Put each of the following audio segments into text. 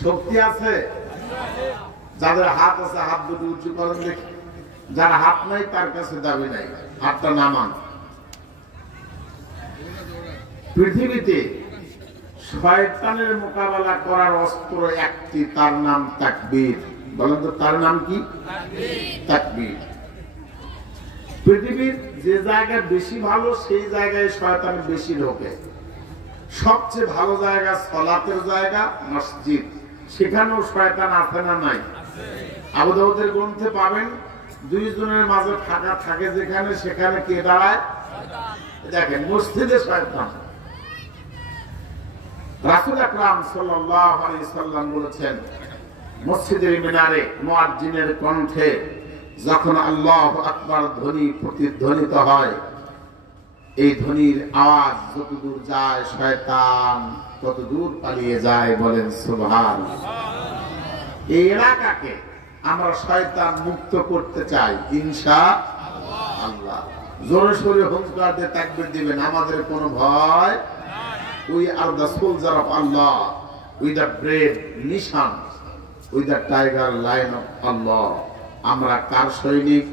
শক্তি আছে? যাদের হাত আছে হাত দুটো উঁচু করেন দেখি। যার হাত নাই তার কাছে দাবি নাই, হাতটা নামান। পৃথিবীতে শয়তানের মোকাবেলা করার অস্ত্র একটি, তার নাম তাকবীর। বলেন তো তার নাম কি? তাকবীর। পৃথিবীর যে জায়গায় বেশি ভালো সেই জায়গায় শয়তান বেশি ঢোকে। সবচেয়ে ভালো জায়গা সালাতের জায়গা, মসজিদ। সেখানেও শয়তান আছে না নাই? আবু দাউদের গ্রন্থে পাবেন দুইজনের মাঝে ফাঁকা থাকে যেখানে, সেখানে কে দাঁড়ায়? দেখেন মসজিদে শয়তান। রাসূল আকরাম সাল্লাল্লাহু আলাইহি সাল্লাম বলেছেন, মসজিদের মিনারে মুয়াজ্জিনের কণ্ঠে যখন আল্লাহু আকবার ধ্বনি প্রতিধ্বনিত হয়, এই ধ্বনির আওয়াজ যতদূর যায় শয়তান ততদূর পালিয়ে যায়। বলেন সুবহানাল্লাহ। এই এলাকাকে আমরা শয়তান মুক্ত করতে চাই ইনশাআল্লাহ। জোরে সোরে হুঙ্কার দিয়ে তাকবীর দিবেন, আমাদের কোনো ভয়। We are the soldier of Allah, with the brave nation, with the tiger lion of Allah. আমরা কার সৈনিক?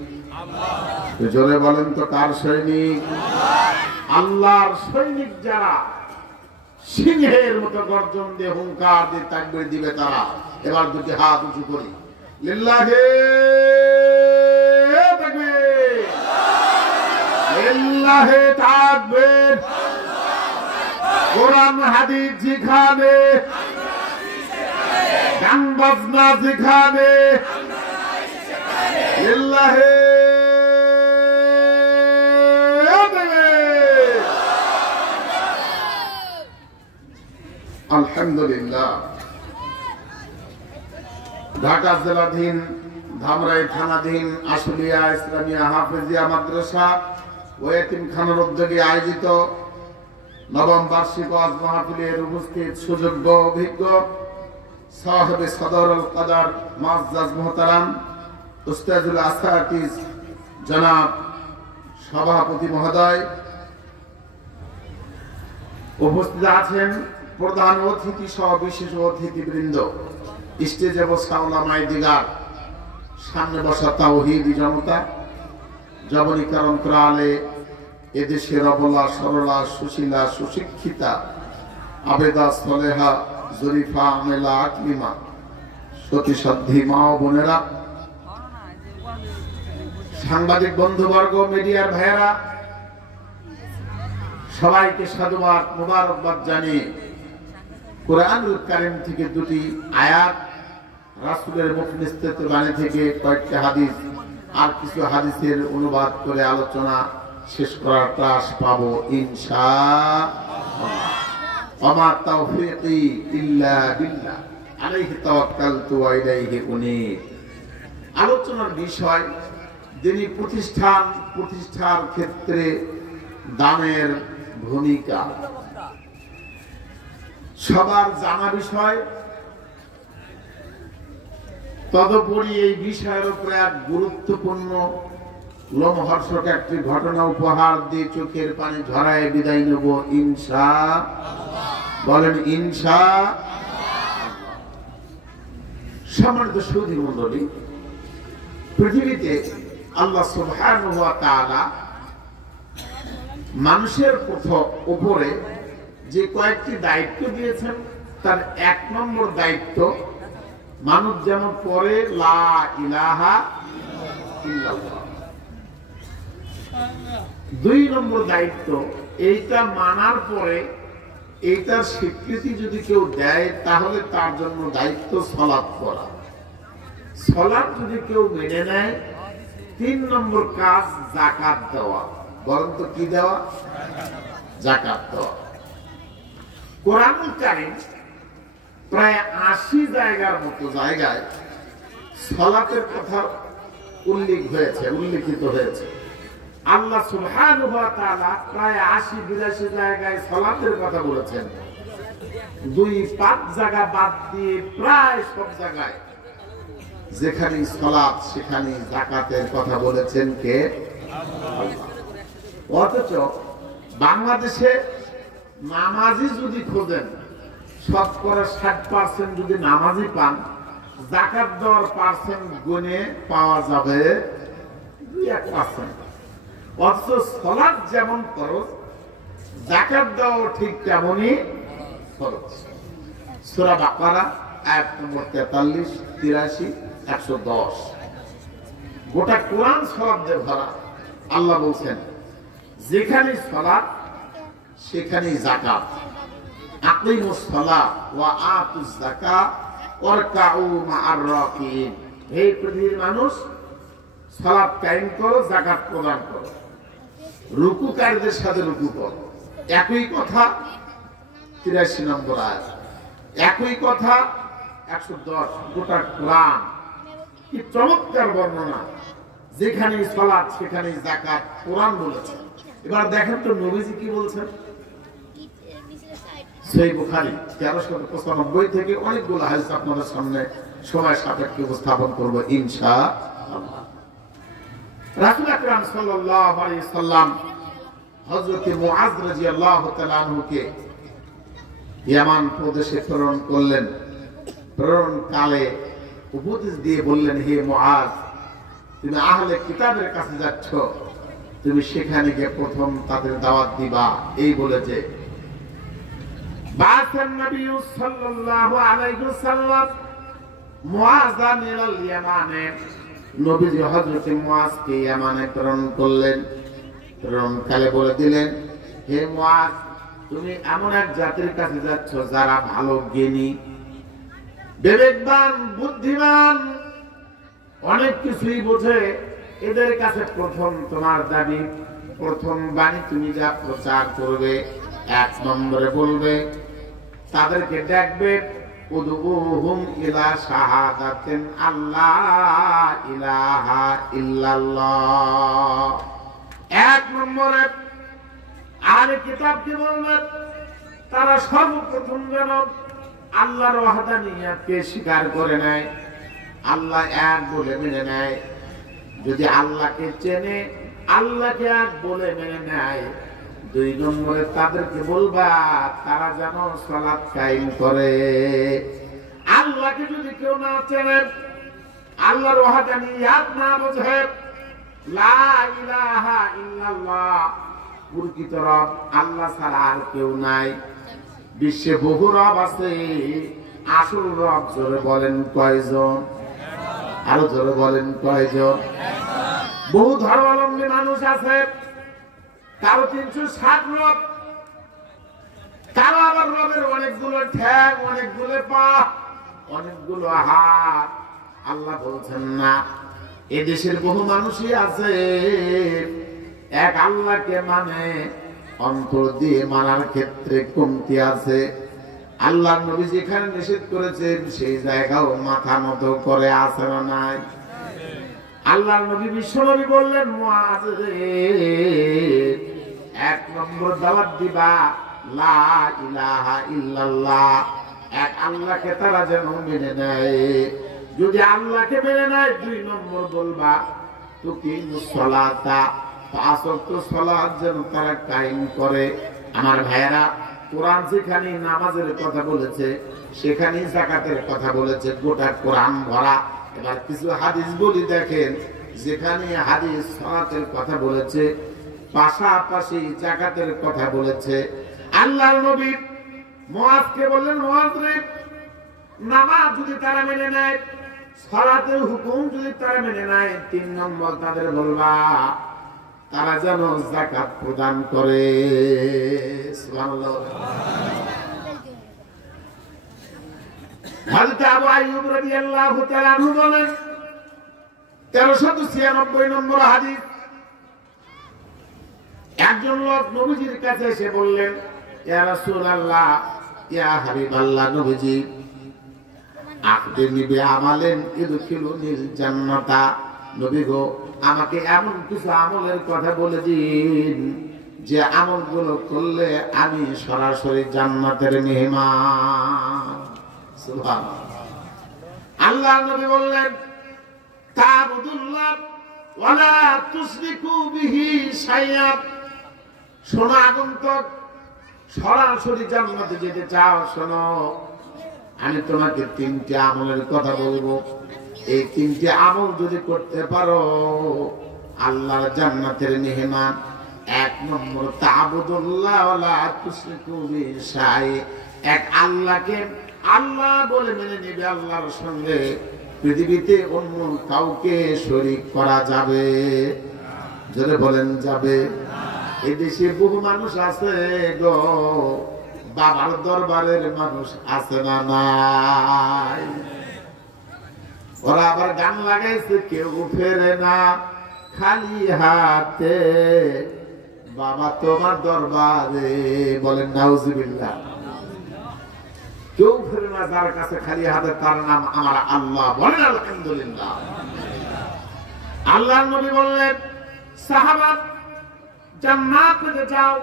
জোরে বলেন তো কার সৈনিক? আল্লাহর সৈনিক যারা সিংহের মতো গর্জন দিয়ে হুঙ্কার দিয়ে তাকবীর দিবে তারা। এবার দুটি হাত উঁচু করি, লিল্লাহি তাকবীর, লিল্লাহি তাকবীর। কোরআন হাদিস যেখানে, গান বাজনা যেখানে, লিল্লাহি তাকবীর। আলহামদুলিল্লাহ। ঢাকা জেলাধীন, ধামরাই থানাধীন আশুলিয়া ইসলামিয়া হাফেজিয়া মাদ্রাসা ও এতিমখানার উদ্যোগে আয়োজিত নবম বার্ষিক ওয়াজ মাহফিলের উপস্থিত সুযোগ্য অভিজ্ঞ সাহেবে সদরুল কদর মুআজ্জাজ মুহতারাম উস্তাদুল আসাতিজ জনাব সভাপতি মহোদয়, উপস্থিত আছেন প্রধান অতিথি সহ বিশেষ অতিথিবৃন্দ, স্টেজে বসা উলামায়ে দিগার, সামনে বসা তাওহীদি জনতা, জবনিকার অন্তরালে এদেশের অবলা সরলা সুশীলা সুশিক্ষিতা আবেদা সলেহা জরিফা আমেলা আকলিমা সতীসাধ্যী মা ও বোনেরা, সাংবাদিক বন্ধুবর্গ, মিডিয়ার ভাইয়েরা, সবাইকে সাধুবাদ মুবারকবাদ জানিয়ে কোরআনুল কারীম থেকে দুটি আয়াত, রাসূলের মুখ নিঃসৃত বাণী থেকে কয়েকটি হাদিস আর কিছু হাদিসের অনুবাদ করে আলোচনা শেষ করার ত্রাস পাবো ইনশাআল্লাহ। ওমা তাওফীকি ইল্লা বিল্লাহ, আলাইহি তাওয়াক্কালতু ওয়া ইলাইহি উনীব। আলোচনার বিষয় দিনী প্রতিষ্ঠার ক্ষেত্রে দানের ভূমিকা। সবার জানা বিষয়, তদুপরি এই বিষয়ের উপরে এক গুরুত্বপূর্ণ লোমহর্ষক একটি ঘটনা উপহার দিয়ে চোখের পানি ঝরায় বিদায় নেব ইনশাআল্লাহ। বলেন ইনশাআল্লাহ। সম্মানিত সুধী মণ্ডলী, পৃথিবীতে আল্লাহ সুবহানাহু ওয়া তাআলা মানুষের উপরে যে কয়েকটি দায়িত্ব দিয়েছেন, তার এক নম্বর দায়িত্ব মানুষ যেন পড়ে লা ইলাহা ইল্লাল্লাহ। দুই নম্বর দায়িত্ব, এইটা মানার পরে এইটার স্বীকৃতি যদি কেউ দেয় তাহলে তার জন্য দায়িত্ব সালাত পড়া। সালাত যদি কেউ মেনে নেয়, তিন নম্বর কাজ যাকাত দেওয়া। বলেন তো কি দেওয়া? যাকাত দেওয়া। কোরআনুল কারীম প্রায় ৮০ জায়গার মতো জায়গায় সালাতের কথা উল্লিখিত হয়েছে। আল্লাহ সুবহানাহু ওয়া তাআলা প্রায় ৮০-৮২ জায়গায় সালাতের কথা বলেছেন। ২-৫ জায়গা বাদ দিয়ে প্রায় সব জায়গায় যেখানে সালাত সেখানে যাকাতের কথা বলেছেন কে? আল্লাহ। অথচ বাংলাদেশে নামাজি যদি খোঁজেন শতকরা 60% যদি নামাজি পান, যাকাত দেওয়ার পার্সেন্ট গুণে পাওয়া যাবে 2-1%। অথচ সালাত যেমন ফরজ, যাকাত দেওয়া ঠিক তেমনই ফরজ। সূরা বাকারা আয়াত নম্বর 43, 83, 110। গোটা কোরআন সালাত দিয়ে ভরা। আল্লাহ বলছেন যেখানে সালাত সেখানেই যাকাত। আকিমুস সালাত ওয়া আতুজ যাকাত ওয়ারকাউ মা'আর রাকিন। হে পৃথিবীর মানুষ, সালাত কায়েম করো, যাকাত প্রদান করো, রুকুকারীদের সাথে রুকু করো। একই কথা 83 নম্বর আয়াত, একই কথা 110। গোটা কোরআন কি চমৎকার বর্ণনা! যেখানে সালাত সেখানে যাকাত কোরআন বলেছে। এবার দেখেন তো নবীজি কি বলছেন। সহিহ বুখারী 1395 থেকে অনেকগুলো হাদিস আপনাদের সামনে সময় সাপেক্ষে উপস্থাপন করব ইনশাআল্লাহ। রাসূল আকরাম সাল্লাল্লাহু আলাইহি সাল্লাম হযরত মুআজ রাদিয়াল্লাহু তাআলা আনহুকে ইয়ামান প্রদেশে প্রেরণ করলেন। প্রেরণকালে উপদেশ দিয়ে বললেন, হে মুআজ, তুমি আহলে কিতাবের কাছে যাচ্ছ, তুমি সেখানে গিয়ে প্রথম তাদের দাওয়াত দিবা। এই বলে যে বাসান নবী সাল্লাল্লাহু আলাইহি ওয়াসাল্লাম মুআযান ইলাল ইয়ামানে, নবীজি হযরত মুআজকে ইয়ামানে প্রেরণ করলেন। প্রেরণকালে বলে দিলেন, হে মুআজ, তুমি এমন এক জাতির কাছে যাচ্ছ যারা ভালো জ্ঞানী, বিবেকবান, বুদ্ধিমান, অনেক কিছুই বোঝে। এদের কাছে প্রথম তোমার দাবি, প্রথম বাণী তুমি যা প্রচার করবে, 1 নম্বরে বলবে, তাদেরকে ডাকবে উদউহুম ইলা শাহাদাতিন আল্লাহ ইলাহা ইল্লাল্লাহ। 1 নম্বরে আহলে কিতাবকে বলবে তারা সর্বপ্রথম যেন আল্লাহর ওয়াহদানিয়তকে স্বীকার করে নেয়, আল্লাহ এক বলে মেনে নেয়। যদি আল্লাহকে চেনে, আল্লাহকে এক বলে মেনে নেয়। 2 নম্বরে তাদেরকে বলবা তারা যেন সালাত কায়েম করে। আল্লাহকে যদি কেউ না চেনে, আল্লাহর ওয়াহদানিয়ত না বোঝে, লা ইলাহা ইল্লাল্লাহ, প্রকৃত রব আল্লাহ ছাড়া আর কেউ নাই, বিশ্বে বহু রব আছে, আসল রব জোরে বলেন কয়জন? আরো জোরে বলেন কয়জন? বহু ধর্মাবলম্বী মানুষ আছে, কারো 360 রব, কারো আবার রবের অনেকগুলো ঠ্যাং, অনেকগুলো পা, অনেকগুলো হাত। আল্লাহ বলছেন না, এদেশের বহু মানুষই আছে এক আল্লাহকে মানে, অন্তর দিয়ে মানার ক্ষেত্রে কমতি আছে। আল্লাহ নবী যেখানে নিষেধ করেছেন সেই জায়গাও মাথা নত করে আছে না নাই? আল্লাহ নবী বিশ্ব নবী বললেন, মুআজ রে, 1 নম্বর দাওয়াত দিবা লা ইলাহা ইল্লাল্লাহ, এক আল্লাহকে তারা যেন মেনে নেয়। যদি আল্লাহকে মেনে নেয়, 2 নম্বর বলবা তুকিমুস সালাতা, 5 ওয়াক্ত সালাত যেন তারা কায়েম করে। আমার ভাইয়েরা, কোরআন যেখানে নামাজের কথা বলেছে সেখানে যাকাতের কথা বলেছে, গোটা কোরআন ভরা। এবার কিছু হাদিস বলি, দেখেন যেখানে হাদিস সালাতের কথা বলেছে পাশাপাশি যাকাতের কথা বলেছে। আল্লাহর নবী মুআজকে বললেন, মুআজ রে, নামাজ যদি তারা মেনে নেয়, সালাতের হুকুম যদি তারা মেনে নেয়, 3 নম্বর তাদের বলবা তারা যেন যাকাত প্রদান করে। সুবহানাল্লাহ। হযরত আবু আইয়ুব রাদিয়াল্লাহু তাআলা আনহু বলেন, 1396 নম্বর হাদিস, একজন লোক নবীজির কাছে এসে বললেন, ইয়া রাসূলুল্লাহ, ইয়া হাবিবাল্লাহ, নবীজি, আখবিরনি বিআমালিন ইদখিলুনিল জান্নাতা, নবী গো, আমাকে এমন কিছু আমলের কথা বলে দিন যে আমলগুলো করলে আমি সরাসরি জান্নাতের মেহমান। সুবহানাল্লাহ। আল্লাহর নবী বললেন, তা'বুদুল্লাহ ওয়া লা তুশরিকু বিহি শাইআ। শোনো আগন্তক, সরাসরি জান্নাতে যেতে চাও, শোনো আমি তোমাকে তিনটি আমলের কথা বলবো। এই তিনটি আমল যদি করতে পারো আল্লাহর জান্নাতের মেহমান। এক নম্বর তা'বুদুল্লাহ ওয়ালা তুশরিকু বিহি শাইআ, এক আল্লাহকে আল্লাহ বলে মেনে নিবে, আল্লাহর সঙ্গে পৃথিবীতে অন্য কাউকে শরীক করা যাবে? জোরে বলেন যাবে? এই দেশে বহু মানুষ আছে গো, বাবার দরবারের মানুষ আছে না নাই? ওরা আবার গান লাগাইছে, কেউ ফেরে না খালি হাতে বাবা তোমার দরবারে। বলেন নাউজুবিল্লাহ। কেউ ফেরে না যার কাছে খালি হাতে, তার নাম আমার আল্লাহ। বলেন আলহামদুলিল্লাহ। আল্লাহর নবী বললেন, সাহাবা জান্নাত পেতে চাও,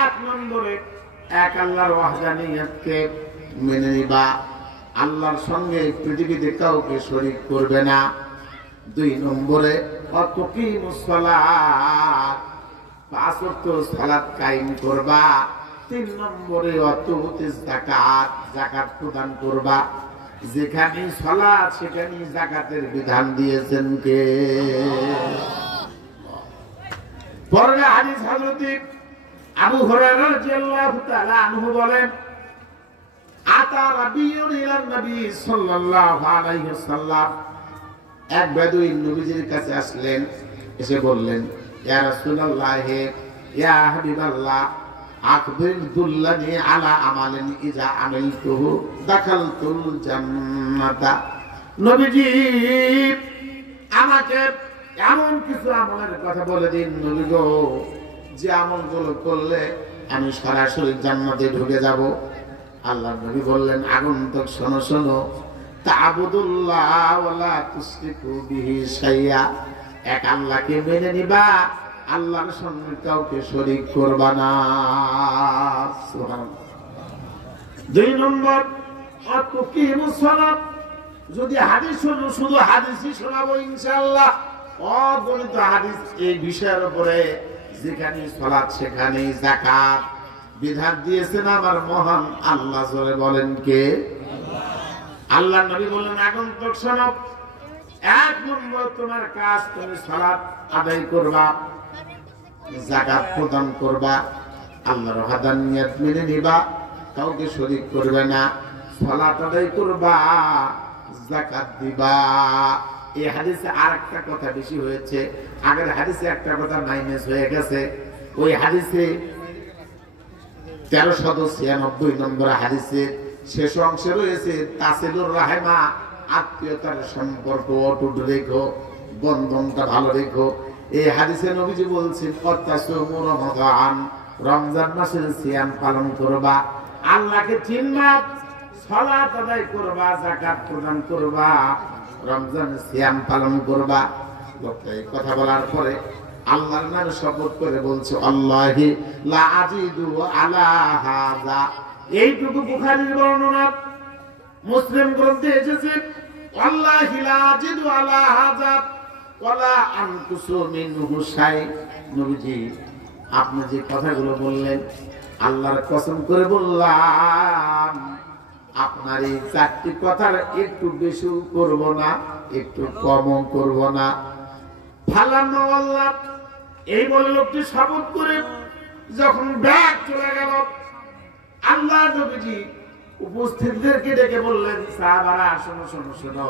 এক নম্বরে এক আল্লাহর ওয়াহদানিয়তকে মেনে নিবা, আল্লাহর সঙ্গে পৃথিবীতে কাউকে শরীক করবে না। দুই নম্বরে ওয়াতুকিমুস সালাত, পাঁচ ওয়াক্ত সালাত কায়েম করবা। তিন নম্বরে ওয়াতুতিজ যাকাত, যাকাত প্রদান করবা। যেখানে সালাত সেখানে যাকাতের বিধান দিয়েছেন কে? পরের হাদিস হযরত আবু হুরায়রা রাদিয়াল্লাহু তাআলা আনহু বলেন, আতা রাবিয়ুন ইলা নবী সাল্লাল্লাহু আলাইহি ওয়াসাল্লাম, এক বেদুইন নবীজির কাছে আসলেন, এসে বললেন, ইয়া রাসূলুল্লাহ, ইয়া হাবিবাল্লাহ, আখবিরদুল্লানি আলা আমালিন ইজা আমিলতুহু দাখালতুল জান্নাতা। নবীজি আমাকে এমন কিছু আমলের কথা বলে দিন নবী গো, যে আমলগুলো করলে আমি সরাসরি জান্নাতে ঢুকে যাব। আল্লাহর নবী বললেন, আগন্তুক শোনো শোনো, তা'বুদুল্লাহ ওয়ালা তুশরিকু বিহি শাইআ, এক আল্লাহকে মেনে নিবা, আল্লাহর সঙ্গে কাউকে শরীক করবা না। সুবহানাল্লাহ। দুই নম্বর ওয়াতুকিমুস সালাত, যদি হাদিস শুনো, শুধু হাদিসই শোনাবো ইনশাআল্লাহ, অগণিত হাদিস এই বিষয়ের উপরে। যেখানে সালাত সেখানে যাকাত বিধান দিয়েছেন আমার মহান আল্লাহ। জোরে বলেন কে? আল্লাহ নবী বললেন, আগন্তুক শোনো, এক নম্বর তোমার কাজ, তুমি সালাত আদায় করবা, যাকাত প্রদান করবা, আল্লাহর ওয়াহদানিয়ত মেনে নিবা, কাউকে শরীক করবে না, সালাত আদায় করবা, যাকাত দিবা। এই হাদিসে আরেকটা কথা বেশি হয়েছে, আগের হাদিসে একটা কথা মাইনাস হয়ে গেছে। ওই হাদিসে 1396 নম্বর হাদিসে শেষ অংশে রয়েছে, তাসিলুর রাহিমা, আত্মীয়তার সম্পর্ক অটুট রেখো, বন্ধনটা ভালো রেখো। এই হাদিসে নবীজি বলছেন, অত্যাসুমু রমাদান, রমজান মাসের সিয়াম পালন করবা, আল্লাহকে চিনবা, সালাত আদায় করবা, যাকাত প্রদান করবা, রমজান সিয়াম পালন করবা। লোকটা এই কথা বলার পরে আল্লাহর নামে শপথ করে বলছে, আল্লাহি লা আজিদু আলা হাযা। এইটুকু বুখারীর বর্ণনা, মুসলিম গ্রন্থে এসেছে, আল্লাহি লা আজিদু আলা হাযা ওয়ালা আনকুসু মিনহু শাই। নবীজি আপনি যে কথাগুলো বললেন, আল্লাহর কসম করে বললাম, আপনার এই চারটি কথার একটু বেশি করব না, একটু কম করব না। ফালাম্মা আল্লাহ, এই বলে লোকটি শপথ করে যখন ব্যাগ চলে গেল, আল্লাহ নবীজি উপস্থিতদেরকে ডেকে বললেন, সাহাবারা শোনো শোনো শোনো,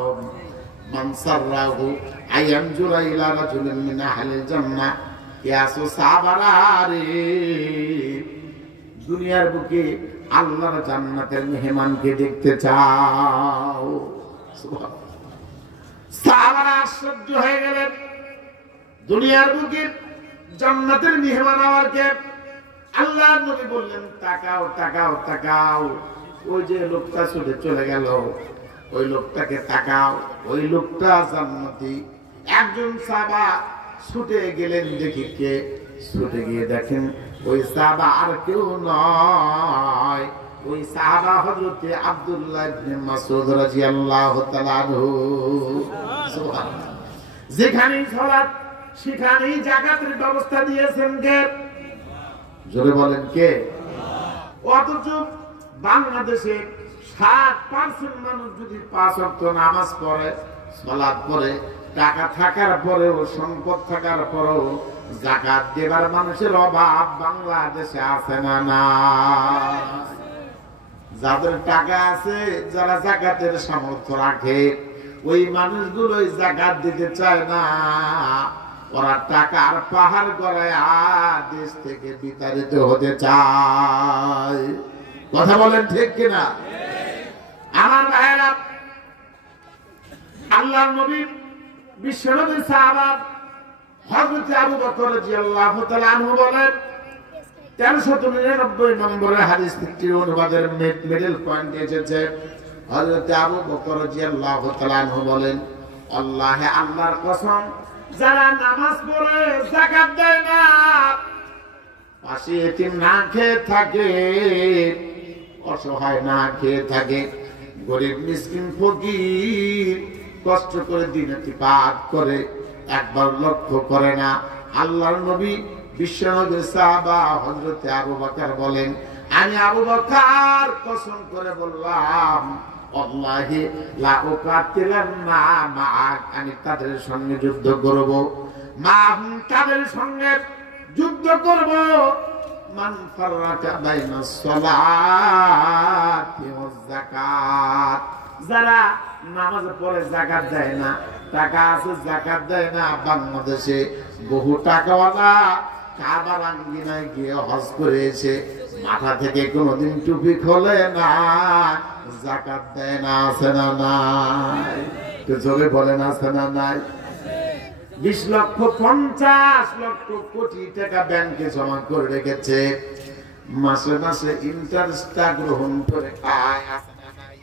মান সাররাহু আয়ানজুরা ইলা রাজুলিন মিন আহলিল জান্নাহ, ইয়াসু সাহাবারা রে, দুনিয়ার বুকে আল্লাহর জান্নাতের মেহমানকে দেখতে চাও? সুবহানাল্লাহ। সাহাবারা আশ্চর্য হয়ে গেলেন, দুনিয়ার বুকে জান্নাতের মেহমান আওয়ারকে? আল্লাহ নবী বললেন, তাকাও তাকাও তাকাও, ওই যে লোকটা ছুটে চলে গেল, ওই লোকটাকে তাকাও, ওই লোকটা জান্নাতি। একজন সাহাবা ছুটে গেলেন, দেখি কে, ছুটে গিয়ে দেখেন ওই সাহাবা আর কেউ নয়, ওই সাহাবা হযরত আব্দুল্লাহ ইবনে মাসউদ রাদিয়াল্লাহু তাআলা আনহু। সুবহানাল্লাহ। যেখানেই সালাত সেখানেই যাকাতের ব্যবস্থা দিয়েছেন কে? জোরে বলেন কে? অথচ বাংলাদেশে 60% মানুষ যদি 5 ওয়াক্ত নামাজ পড়ে, সালাত পড়ে, টাকা থাকার পরেও, সম্পদ থাকার পরেও যাকাত দেবার মানুষের অভাব বাংলাদেশে আছে না? না। যাদের টাকা আছে, যারা যাকাতের সামর্থ্য রাখে, ওই মানুষগুলোই যাকাত দিতে চায় না। ওরা টাকার পাহাড় গড়ায় দেশ থেকে বিতাড়িত হতে চায়। কথা বলেন ঠিক কিনা? আমার ভাইয়েরা, আল্লাহর নবী বিশ্বনবীর সাহাবা হযরত আবু বকর রাদিয়াল্লাহু তাআলা আনহু বলেন, 1399 নম্বরের হাদিস থেকে অনুবাদের মিডল পয়েন্ট এসেছে। হযরত আবু বকর রাদিয়াল্লাহু তাআলা আনহু বলেন, আল্লাহর কসম, যারা নামাজ পড়ে যাকাত দেয় না, পাশে এতিম না খেয়ে থাকে, অসহায় না খেয়ে থাকে, গরিব মিসকিন ফকির কষ্ট করে দিনরাত করে, একবার লক্ষ্য করে না। আল্লাহর নবী বিশ্বনবীর সাহাবা হযরত আবু বকর বলেন, আমি আবু বকর কসম করে বললাম, আল্লাহি লা উকাতিলান্না মাআক, আমি তাদের সঙ্গে যুদ্ধ করব, মাহুম তাদের সঙ্গে যুদ্ধ করব, মান ফাররাকা বাইনাস সালাতি ওয়াজ যাকাত, যারা নামাজ পড়ে যাকাত দেয় না, টাকা আছে যাকাত দেয় না। বাংলাদেশে বহু টাকাওয়ালা কাবার আঙ্গিনায় গিয়ে হজ করেছে, মাথা থেকে কোনোদিন টুপি খোলে না, যাকাত দেয় না। আছে না নাই? তো জোরে বলেন, আছে না নাই? 20,50,00,000 কোটি টাকা ব্যাংকে জমা করে রেখেছে, মাসে মাসে ইন্টারেস্টটা গ্রহণ করে খায়। আছে না নাই?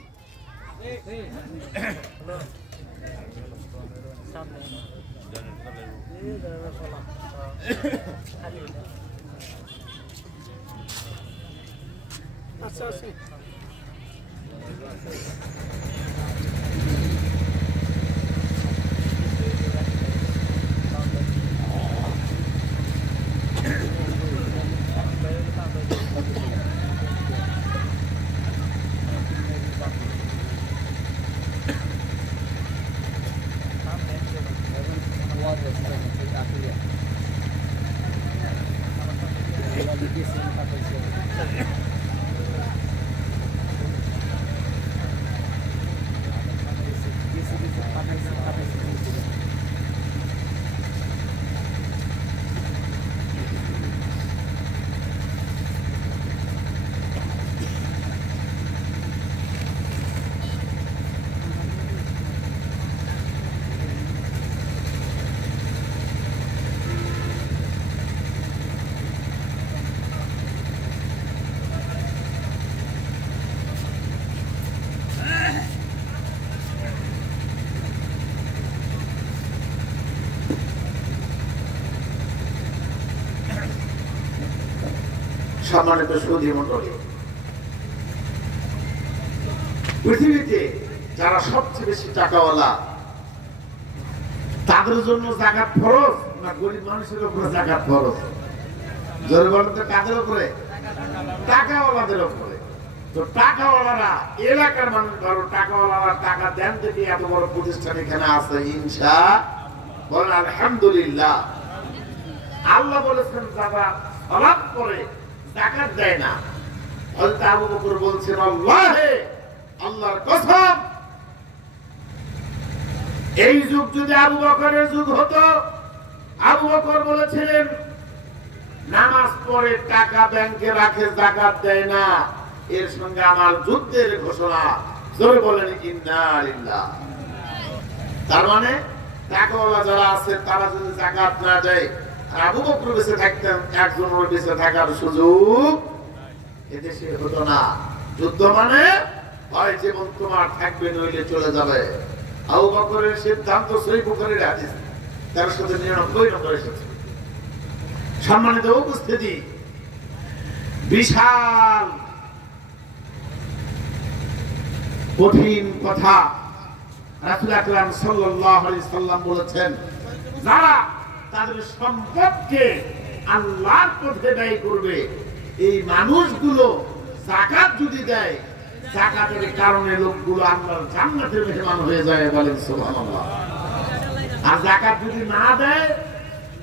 আচ্ছা, সম্মানিত সুধী মণ্ডলী, পৃথিবীতে যারা সবচেয়ে বেশি টাকাওয়ালা, তাদের জন্য যাকাত ফরজ না গরিব মানুষের উপরে যাকাত ফরজ? জোরে বলেন তো, কাদের উপরে? টাকাওয়ালাদের উপরে। তো টাকাওয়ালারা, এলাকার মানুষ বড় টাকাওয়ালারা টাকা দেন দেখে এত বড় প্রতিষ্ঠান এখানে আছে। ইনশাআল্লাহ বলেন আলহামদুলিল্লাহ। আল্লাহ বলেছেন যারা সালাত করে যাকাত দেয় না, হযরত আবু বকর বলছেন, আল্লাহে, আল্লাহর কসম, এই যুগ যদি আবু বকরের যুগ হতো, আবু বকর বলেছিলেন, নামাজ পড়ে টাকা ব্যাংকে রাখে যাকাত দেয় না, এর সঙ্গে আমার যুদ্ধের ঘোষণা। জোরে বলেন ইন্না লিল্লাহ। তার মানে টাকাওয়ালা যারা আছে তারা যদি যাকাত না দেয়, আবু বকর বেঁচে থাকতেন, একজনের বেঁচে থাকার সুযোগ এদেশে হতো না। যুদ্ধ মানে হয় জীবন তোমার থাকবে, নইলে চলে যাবে। আবু বকরের সিদ্ধান্ত সহিহ বুখারীর হাদিস 1399 নম্বর এসেছে। সম্মানিত উপস্থিতি, বিশাল কঠিন কথা রাসূল আকরাম সাল্লাল্লাহু আলাইহি সাল্লাম বলেছেন, যারা তাদের সম্পদকে আল্লাহর পথে ব্যয় করবে, এই মানুষগুলো যাকাত যদি দেয়, যাকাতের কারণে লোকগুলো আল্লাহর জান্নাতের মেহমান হয়ে যায়, বলেন সুবহানাল্লাহ। আর যাকাত যদি না দেয়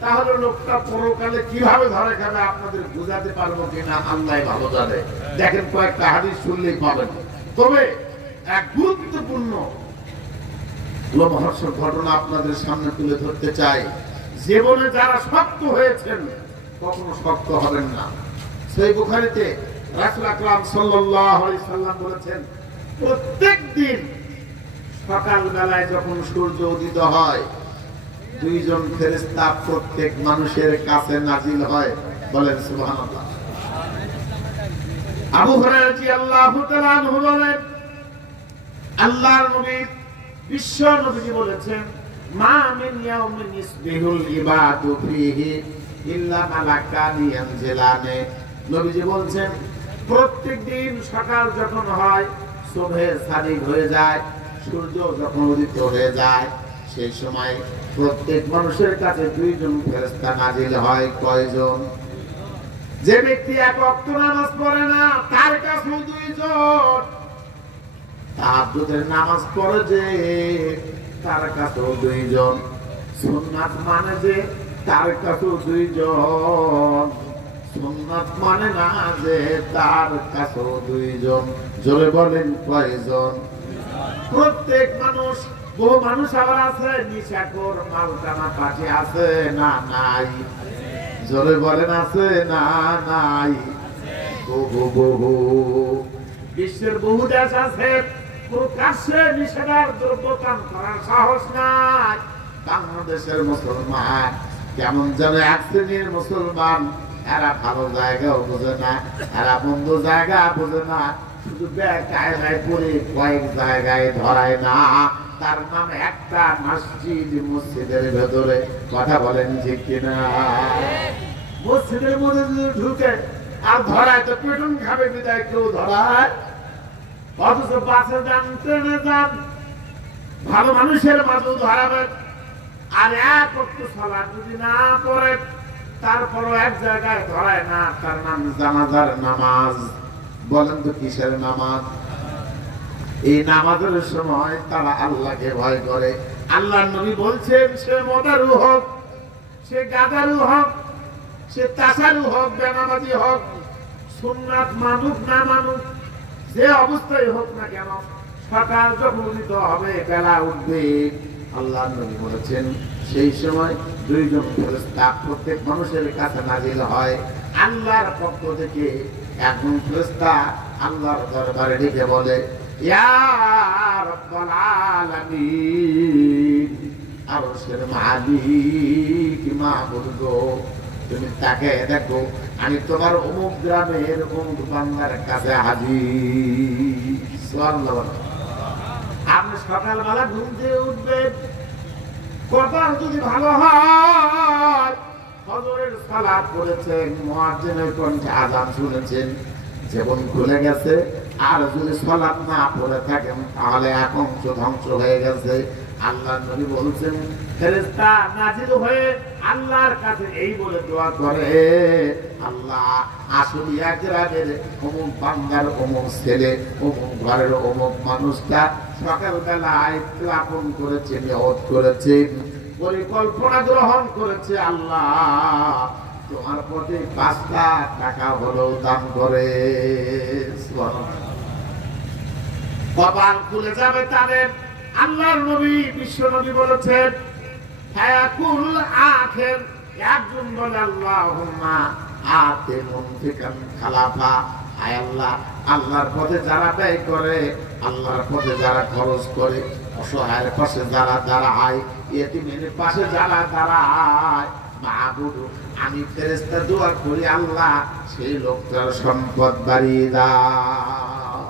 তাহলে লোকটা পরকালে কিভাবে ধরে খাবে আপনাদের বোঝাতে পারবো কিনা আল্লাহ ভালো জানে। দেখেন কয়েকটা হাদিস শুনলেই পাবেন। তবে এক গুরুত্বপূর্ণ লোমহর্ষক ঘটনা আপনাদের সামনে তুলে ধরতে চাই। জীবনে যারা শক্ত হয়েছেন কখনো শক্ত হবেন না। সেই বুখারীতে রাসূল আকরাম সাল্লাল্লাহু আলাইহি সাল্লাম বলেছেন, প্রত্যেক দিন সকাল বেলায় যখন সূর্য উদিত হয়, দুইজন ফেরেশতা প্রত্যেক মানুষের কাছে নাজিল হয়, বলেন সুবহানাল্লাহ। আবু হুরায়রা রাদিয়াল্লাহু তাআলা আনহু বলেন, আল্লাহর নবী বিশ্ব নবী বলেছেন, মা মিন ইয়াউমিন ইসবিহুল ইবাদু ফীহি ইল্লা মালাকানি ইয়ানজিলানে। নবীজি বলছেন, প্রত্যেক দিন সকাল যখন হয়, সুবহে সাদিক হয়ে যায়, সূর্য যখন উদিত হয়ে যায়, সেই সময় প্রত্যেক মানুষের কাছে দুইজন ফেরেশতা নাজিল হয়। কয়জন? যে ব্যক্তি এক ওয়াক্ত নামাজ পড়ে না তার কাছে দুইজন, তাহাজ্জুদের নামাজ পড়ে যে তার কাছেও দুইজন, সুন্নাত মানে যে তার কাছেও দুইজন, সুন্নাত মানে না যে তার কাছেও দুইজন। জোরে বলেন কয়জন? প্রত্যেক মানুষ। বহু মানুষ আবার আছে নিশাখোর, মালকানা পাশে আছে না নাই? জোরে বলেন আছে না নাই? বহু বহু। বিশ্বের বহু দেশ আছে প্রকাশ্যে নিষেধার দ্রব্য পান করার সাহস নাই। বাংলাদেশের মুসলমান কেমন যেন এক শ্রেণীর মুসলমান, এরা ভালো জায়গাও বোঝে না, এরা বন্ধ জায়গা বোঝে না, শুধু কায়দায় পড়ে কয়েক জায়গায় ধরায় না। তার নাম একটা মসজিদ, মসজিদের ভেতরে। কথা বলেন ঠিক কিনা? মসজিদের মধ্যে ঢুকে আর ধরায় তো পেটুন খাবে বিদায় কেউ ধরায়। অথচ বাসে যান, ট্রেনে যান, ভালো মানুষের মাঝেও ধরাবেন। আর এক ওয়াক্ত সালাত যদি না পড়ে তারপরও এক জায়গায় ধরায় না, তার নাম জানাজার নামাজ। বলেন তো কিসের নামাজ? এই নামাজের সময় তারা আল্লাহকে ভয় করে। আল্লাহর নবী বলছেন, সে মদারু হোক, সে গাদারু হোক, সে তাসারু হোক, বেনামাজি হোক, সুন্নাত মানুক না মানুক, যে অবস্থায় হোক না কেন, সকাল যখন উদিত হবে, বেলা উঠবে, আল্লাহর নবী বলেছেন সেই সময় দুইজন ফেরেশতা প্রত্যেক মানুষের কাছে নাজিল হয়। আল্লাহর পক্ষ থেকে একজন ফেরেশতা আল্লাহর দরবারে ডেকে বলে, ইয়া রাব্বাল আলামিন, আরশের মালিক মাবুদ গো, তুমি তাকে দেখো, আমি তোমার অমুক গ্রামের অমুক বান্দার কাছে হাজির। সুবহানাল্লাহ। আপনি সকালবেলা ঘুম থেকে উঠবেন, কপাল যদি ভালো হয়, ফজরের সালাত পড়েছেন, মুয়াজ্জিনের কণ্ঠে আযান শুনেছেন, জীবন খুলে গেছে। আর যদি সালাত না পড়ে থাকেন তাহলে এক অংশ ধ্বংস হয়ে গেছে। আল্লাহর নবী বলছেন, ফেরেশতা নাজিল হয়ে আল্লাহর কাছে এই বলে দোয়া করে, আল্লাহ আশুলিয়া গ্রামের অমুক বান্দার অমুক ছেলে, অমুক ঘরের অমুক মানুষটা সকালবেলায় আপন করেছে, নিয়ত করেছে, পরিকল্পনা গ্রহণ করেছে, আল্লাহ তোমার প্রতি ৫ লাখ টাকা হলেও দান করে। কপাল খুলে যাবে তাদের। আল্লাহর নবী বিশ্ব নবী বলেছেন, ফায়াকুল আখির, একজন বলে আল্লাহুম্মা আতি মুনফিকান খালাফা, আয় আল্লাহ, আল্লাহর পথে যারা ব্যয় করে, আল্লাহর পথে যারা খরচ করে, অসহায়ের পাশে যারা দাঁড়ায়, ইয়েতিমের পাশে যারা দাঁড়ায়, মাবুদ আমি ফেরেশতা দোয়া করি, আল্লাহ সেই লোকটার সম্পদ বাড়িয়ে দাও।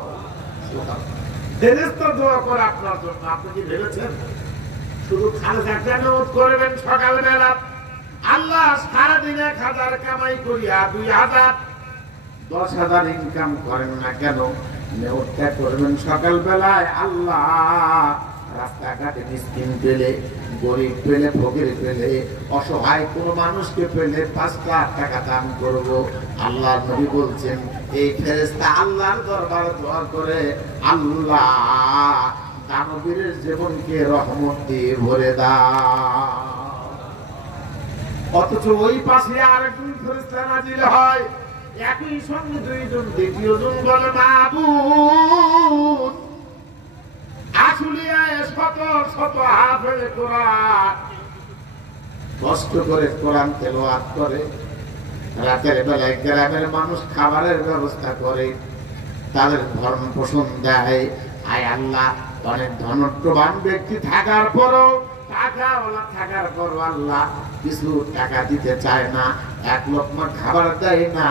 ফেরেশতা দোয়া করে আপনার জন্য। আপনি কি ভেবেছেন শুধু খালেদ একটা নিয়ত করবেন সকালবেলা, আল্লাহ সারাদিন ১,০০০ কামাই করিয়া ২,০০০ ১০,০০০ ইনকাম করেন না কেন, নিয়তটা করবেন সকালবেলায়, আল্লাহ রাস্তাঘাটে মিসকিন পেলে গরিব পেলে, ফকির পেলে, অসহায় কোন মানুষকে পেলে 5 লাখ টাকা দান করব। আল্লাহর নবী বলছেন এই ফেরেশতা আল্লাহর দরবারে দোয়া করে, আল্লাহ দানবীরের জীবনকে রহমত দিয়ে ভরে দাও। অথচ ওই পাশে আরেকজন ফেরেশতা নাজিল হয়, একই সঙ্গে দুইজন, দ্বিতীয়জন বলে মাবুদ আশুলিয়ায় শত শত হাফেজ কোরআন কষ্ট করে কোরআন তেলাওয়াত করে, রাতের বেলায় গ্রামের মানুষ খাবারের ব্যবস্থা করে, তাদের ভরণ পোষণ দেয়। আয় আল্লাহ, অনেক ধনট্টবান ব্যক্তি থাকার পরও, টাকাওয়ালা থাকার পরও আল্লাহ কিছু টাকা দিতে চায় না, 1 লোকমা খাবার দেয় না।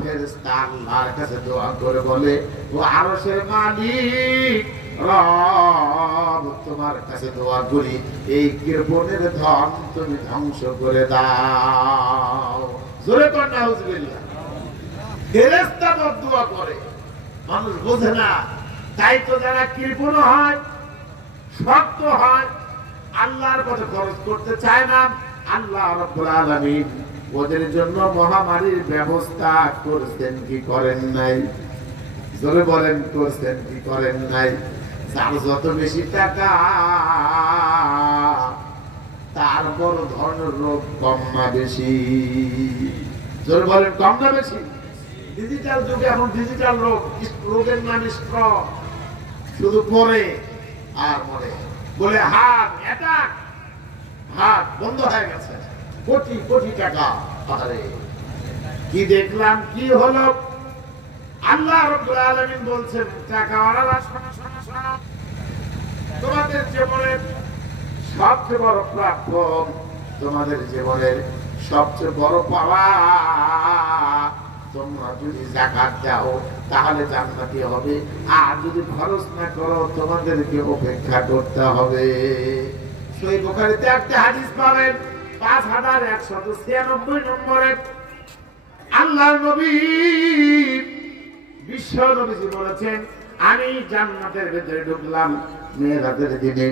ফেরেশতা আল্লাহর কাছে দোয়া করে বলে, ও আরশের মালিক রব, তোমার কাছে দোয়া করি এই কৃপণের ধন তুমি ধ্বংস করে দাও। জোরে কর নাউজুবিল্লাহ। ফেরেশতা বদদুয়া করে, মানুষ বোঝে না। তাই তো যারা কৃপণ হয়, শক্ত হয়, আল্লাহর পথে খরচ করতে চায় না, আল্লাহ রাব্বুল আলামিন ওদের জন্য মহামারীর ব্যবস্থা করেছেন কি করেন নাই? জোরে বলেন, করছেন কি করেন নাই? যার যত বেশি টাকা তার বড় ধরনের রোগ কম না বেশি? জোরে বলেন, কম না বেশি? ডিজিটাল যুগে এখন ডিজিটাল রোগ, রোগের নাম স্ট্রোক, শুধু পরে আর মরে। বলে হার্ট অ্যাটাক, হার্ট বন্ধ হয়ে গেছে, কোটি কোটি টাকা। আরে কি দেখলাম, কি হলো? আল্লাহ রাব্বুল আলামিন বলছেন, টাকাওয়ালারা তোমাদের জীবনের সবচেয়ে বড় প্রাপ্য, তোমাদের জীবনের সবচেয়ে বড় পাওয়া, তোমরা যদি যাকাত দাও তাহলে জান্নাতি হবে, আর যদি খরচ না করো তোমাদেরকে অপেক্ষা করতে হবে। সহিহ বুখারীতে একটা হাদিস পাবেন 5196 নম্বরে। আল্লাহর নবী, বিশ্ব নবীজি বলেছেন, আমি জান্নাতের ভেতরে ঢুকলাম মেরাজের দিনে,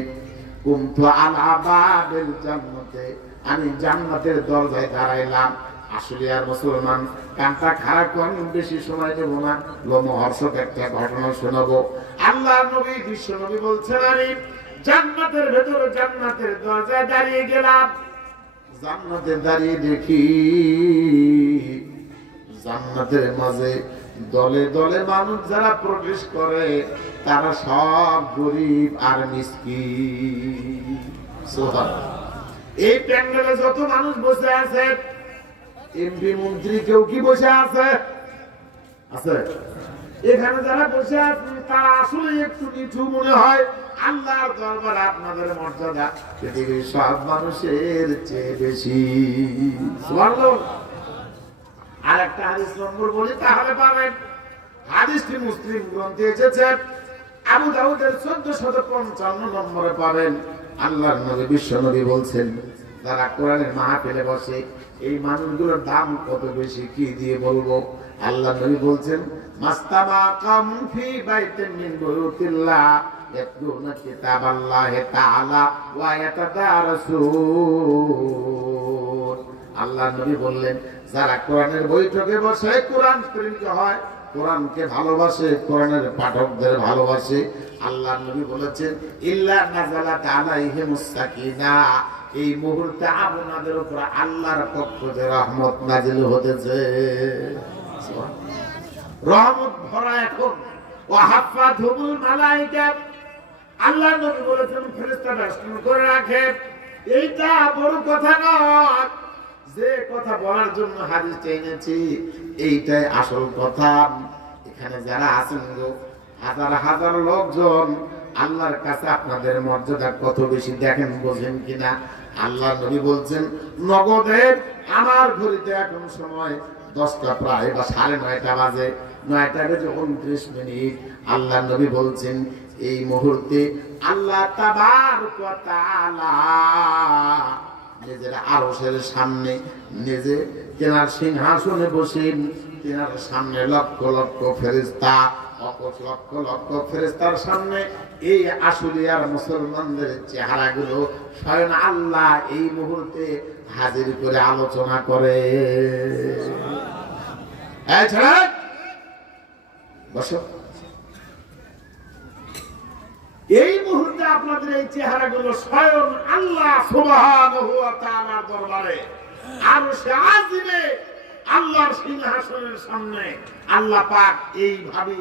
কুমতু আলা বাবিল জান্নাতে, আমি জান্নাতের দরজায় দাঁড়াইলাম। আসলে আর মুসলমান কানটা খারাপ করেন, বেশি সময় দেব না, লোমহর্ষক একটা ঘটনা শোনাবো। আল্লাহর নবী, বিশ্ব নবী বলছেন, আমি জান্নাতের ভেতরে জান্নাতের দরজায় দাঁড়িয়ে গেলাম। জান্নাতে দাঁড়িয়ে দেখি জান্নাতের মাঝে দলে দলে মানুষ যারা প্রবেশ করে তারা সব গরিব আর মিসকিন। সুবহানাল্লাহ। এই প্যান্ডেলে যত মানুষ বসে আছে, এমপি মন্ত্রী কেউ কি বসে আছে? আছে? এখানে যারা বসে আছেন তারা আসলে একটু নিচু মনে হয়। আল্লাহর দরবারে আপনাদের মর্যাদা পৃথিবীর সব মানুষের চেয়ে বেশি। সুবহানাল্লাহ। আর একটা হাদিস নম্বর বলি তাহলে পাবেন। হাদিসটি মুসলিম গ্রন্থে এসেছে, আবু দাউদের 1455 নম্বরে পাবেন। আল্লাহর নবী, বিশ্ব নবী বলছেন, যারা কোরআনের মাহফিলে বসে এই মানুষগুলোর দাম কত বেশি, কি দিয়ে বলবো? আল্লাহর নবী বলছেন, মাস্তামা কাম ফি বাইতিন মিন বুয়ুতিল্লাহ ইয়াতলুনা কিতাবাল্লাহি তাআলা ওয়া ইয়াতাদারাসুন। আল্লাহর নবী বললেন, যারা কোরআনের বৈঠকে বসে কোরআন প্রেমিক হয়, কোরআনকে ভালোবাসে, কোরআনের পাঠকদের ভালোবাসে, আল্লাহর নবী বলেছেন, ইল্লা নাযালাত আলাইহিমুস সাকিনাহ, এই মুহূর্তে আপনাদের উপর আল্লাহর পক্ষ থেকে রহমত নাজিল হতেছে। রহমত ভরা এখন। ওয়া হাফাতুহুল মালায়েকা, আল্লাহর নবী বলেছেন ফেরেশতারা বেষ্টন করে রাখে। এইটা বড় কথা নয়, যে কথা বলার জন্য হাদিসটা এনেছি এইটাই আসল কথা। এখানে যারা আছেন গো, হাজার হাজার লোকজন, আল্লাহর কাছে আপনাদের মর্যাদা কত বেশি দেখেন, বোঝেন কিনা? আল্লাহর নবী বলছেন, নগদের আমার ঘড়িতে এখন সময় 10টা প্রায় বা 9:30 বাজে, 9টা বেজে 29 মিনিট। আল্লাহর নবী বলছেন, এই মুহূর্তে আল্লাহ তাবারক ওয়া তাআলা নিজের আরশের সামনে, নিজে তেনার সিংহাসনে বসেন, তেনার সামনে লক্ষ লক্ষ ফেরেশতা লক্ষ লক্ষ ফেরেশতার সামনে এই আশুলিয়ার মুসলমানদের চেহারাগুলো স্বয়ং আল্লাহ এই মুহূর্তে হাজির করে আলোচনা করে। বসো, এই মুহূর্তে আপনাদের এই চেহারাগুলো স্বয়ং আল্লাহ সুবহানাহু ওয়া তাআলার দরবারে আরশে আজিমে আল্লাহর সিংহাসনের সামনে আল্লাহ পাক এইভাবে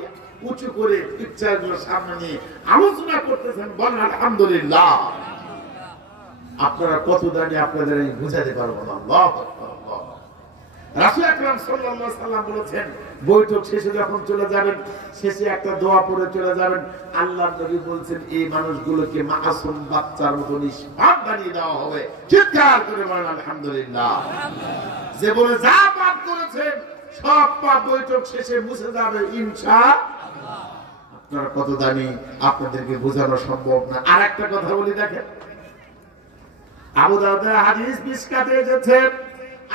উঁচু করে পিকচারগুলোর সামনে নিয়ে আলোচনা করতেছেন। বলেন আলহামদুলিল্লাহ। আপনারা কত দাঁড়ি আপনাদের আমি বুঝাতে পারবো না। আল্লাহু আকবার। রাসূল আকরাম সাল্লাল্লাহু আলাইহি সাল্লাম বলেছেন, বৈঠক শেষে যখন চলে যাবেন, শেষে একটা দোয়া পড়ে চলে যাবেন। আল্লাহর নবী বলছেন, এই মানুষগুলোকে মাসুম বাচ্চার মতো নিষ্পাপ বানিয়ে দেওয়া হবে। চিৎকার করে বলেন আলহামদুলিল্লাহ। যে বলে যা পাপ করেছেন সব পাপ বৈঠক শেষে মুছে যাবে ইনশাআল্লাহ। আপনারা কত দামি, আপনাদেরকে বোঝানো সম্ভব না। আর একটা কথা বলি, দেখেন আবু দাউদের হাদিস মিশকাতে এসেছে,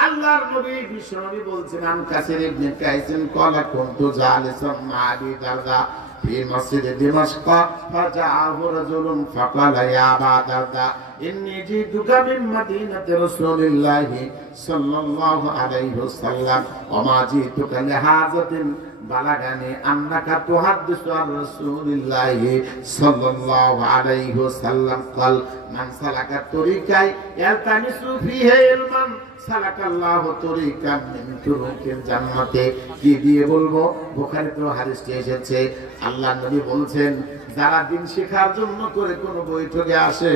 আল্লাহর নবী বিশ্বনবী বলছেন, আন কাসির ইবনে কাইসিন ক্বালা কুনতু জালিসান মা আবি দারদা ফি মসজিদ দিমাশক ফাজাআহু রাজুলুন ফাকালা ইয়া আবা দারদা ইন্নী জিতুকা মিন মাদিনাতি রাসূলিল্লাহি সাল্লাল্লাহু আলাইহি ওয়াসাল্লাম ওয়া মা জিতুকা লিহাজাতিন বালাগানি আন্নাকা তুহাদ্দিসু আন রাসূলিল্লাহি সাল্লাল্লাহু আলাইহি ওয়াসাল্লাম ক্বাল মান সালাকা তরিকায় ইয়ালতামিসু ফিহি ইলমান সালাকাল্লাহু তরিকান মিন তুরুকিল জান্নাতে। কি দিয়ে বলবো, বুখারীতে হাদিসটি এসেছে। আল্লাহর নবী বলছেন, যারা দিন শেখার জন্য করে কোন বৈঠকে আসে,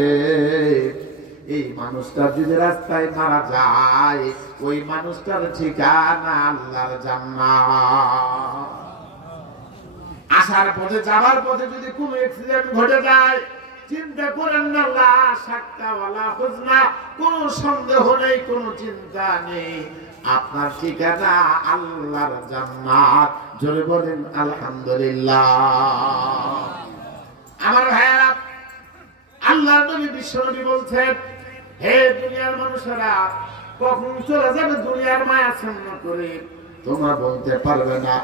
এই মানুষটা যদি রাস্তায় মারা যায়, ওই মানুষটার ঠিকানা আল্লাহর জান্নাত। আসার পথে যাবার পথে যদি কোনো অ্যাক্সিডেন্ট ঘটে যায়, চিন্তা করেন না, লা শাক্কা ওয়ালা হুজনা, কোনো সন্দেহ নেই, কোনো চিন্তা নেই, আপনার ঠিকানা আল্লাহর জান্নাত। জোরে বলেন আলহামদুলিল্লাহ। আমার ভাইরা, আল্লাহর নবী বিশ্বনবী বলছেন, হে দুনিয়ার মানুষেরা, কখন চলে যাবে দুনিয়ার মায়া ছন্ন করে তোমরা বলতে পারবে না।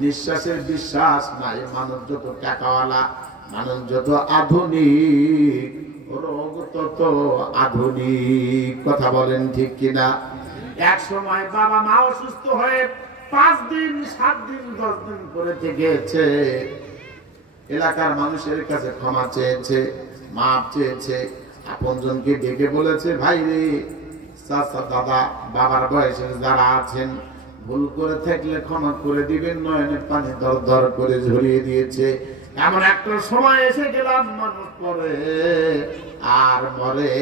নিঃশ্বাসের বিশ্বাস নাই। মানুষ যত টাকাওয়ালা, মানুষ যত আধুনিক, রোগ তত আধুনিক। কথা বলেন ঠিক কিনা? এক সময় বাবা মা অসুস্থ হয়ে 5 দিন 7 দিন 10 দিন করে থেকেছে, এলাকার মানুষের কাছে ক্ষমা চেয়েছে, মাপ চেয়েছে, আপনজনকে ডেকে বলেছে, ভাই রে, চাচা, দাদা, বাবার বয়সের যারা আছেন, ভুল করে থাকলে ক্ষমা করে দিবেন। নয়নে পানি দর দর করে ঝরিয়ে দিয়েছে। এমন একটা সময় এসে গেলাম, মানুষ পড়ে আর মরে,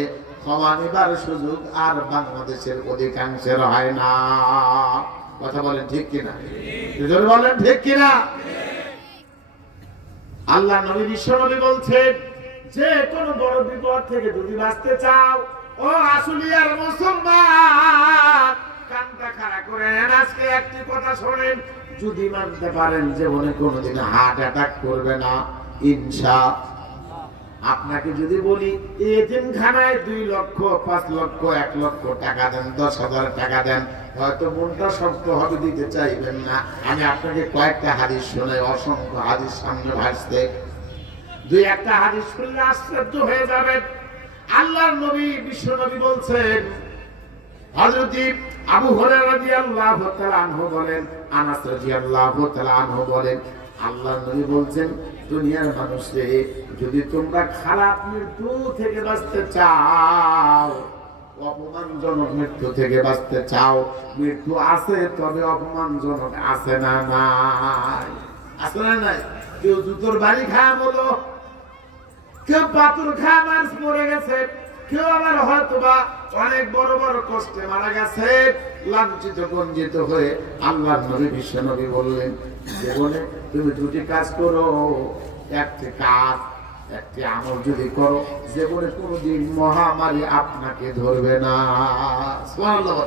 ক্ষমা নিবার সুযোগ আর বাংলাদেশের অধিকাংশের হয় না। কথা বলেন ঠিক কিনা? বলেন ঠিক কিনা? আল্লাহ নবী বিশ্বনবী বলছেন, যে কোনো বড় বিপদ থেকে যদি বাঁচতে চাও, ও আশুলিয়ার মুসলমান, কানটা খাড়া করে নেন, আজকে একটি কথা শোনেন। যদি মানতে পারেন জীবনে কোনোদিন হার্ট অ্যাটাক করবে না, ইনশাআল্লাহ। আপনাকে যদি বলি এতিমখানায় 2 লক্ষ, 5 লক্ষ, 1 লক্ষ টাকা দেন, 10,000 টাকা দেন, হয়তো মনটা শক্ত হবে, দিতে চাইবেন না। আমি আপনাকে কয়েকটা হাদিস শোনাই, অসংখ্য হাদিস সামনে ভাসতে, 2-1টা হাদিস শুনলে আশ্চর্য হয়ে যাবেন। আল্লাহর নবী বিশ্বনবী বলছেন, হযরত আবু হুরায়রা রাদিয়াল্লাহু তাআলা আনহু বলেন, আনাস রাদিয়াল্লাহু তাআলা আনহু বলেন, আল্লাহর নবী বলছেন, দুনিয়ার মানুষে যদি তোমরা খারাপ মৃত্যু থেকে বাঁচতে চাও, অপমানজনক মৃত্যু থেকে বাঁচতে চাও, মৃত্যু আছে, তবে অপমানজনক আছে না নাই? আছে না নাই? কেউ জুতোর বাড়ি খায় বলো, কেউ পাথর খায় মানুষ মরে গেছে, কেউ আবার হয়তোবা অনেক বড় বড় কষ্টে মারা গেছে, লাঞ্ছিত বঞ্চিত হয়ে। আল্লাহর নবী বিশ্বনবী বললেন, জীবনে তুমি 2টি কাজ করো, একটি কাজ, একটি আমল যদি করো, জীবনে কোনোদিন মহামারী আপনাকে ধরবে না। সুবহানাল্লাহ।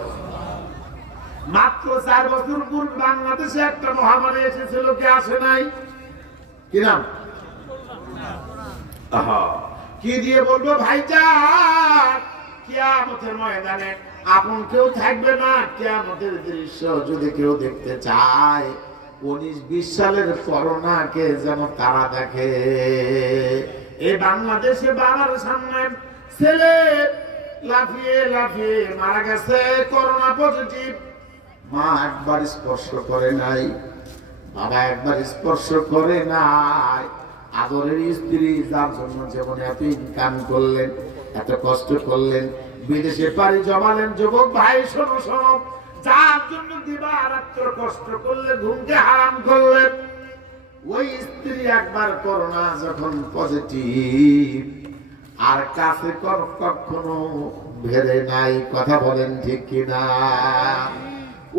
মাত্র 4 বছর পূর্বে বাংলাদেশে একটা মহামারী এসেছিল, কি আসে নাই? কি নাম? কি দিয়ে বলবো ভাইজান, কিয়ামতের ময়দানে আপন কেউ থাকবে না। কিয়ামতের দৃশ্য যদি কেউ দেখতে চায়, 19-20 সালের করোনাকে যেন তারা দেখে। এই বাংলাদেশে বাবার সামনে ছেলে লাফিয়ে লাফিয়ে মারা গেছে করোনা পজিটিভ। মা একবার স্পর্শ করে নাই, বাবা একবার স্পর্শ করে নাই। আদরের স্ত্রী যার জন্য জীবনে এত ইনকাম করলেন, এত কষ্ট করলেন, বিদেশে পাড়ি জমালেন। যুবক ভাই শোনো শোনো, যার জন্য দিবারাত্র কষ্ট করলে, ঘুমকে হারাম করলেন, ওই স্ত্রী একবার করোনা যখন পজিটিভ, আর কাছে কখনো ভেরে নাই। কথা বলেন ঠিক কিনা?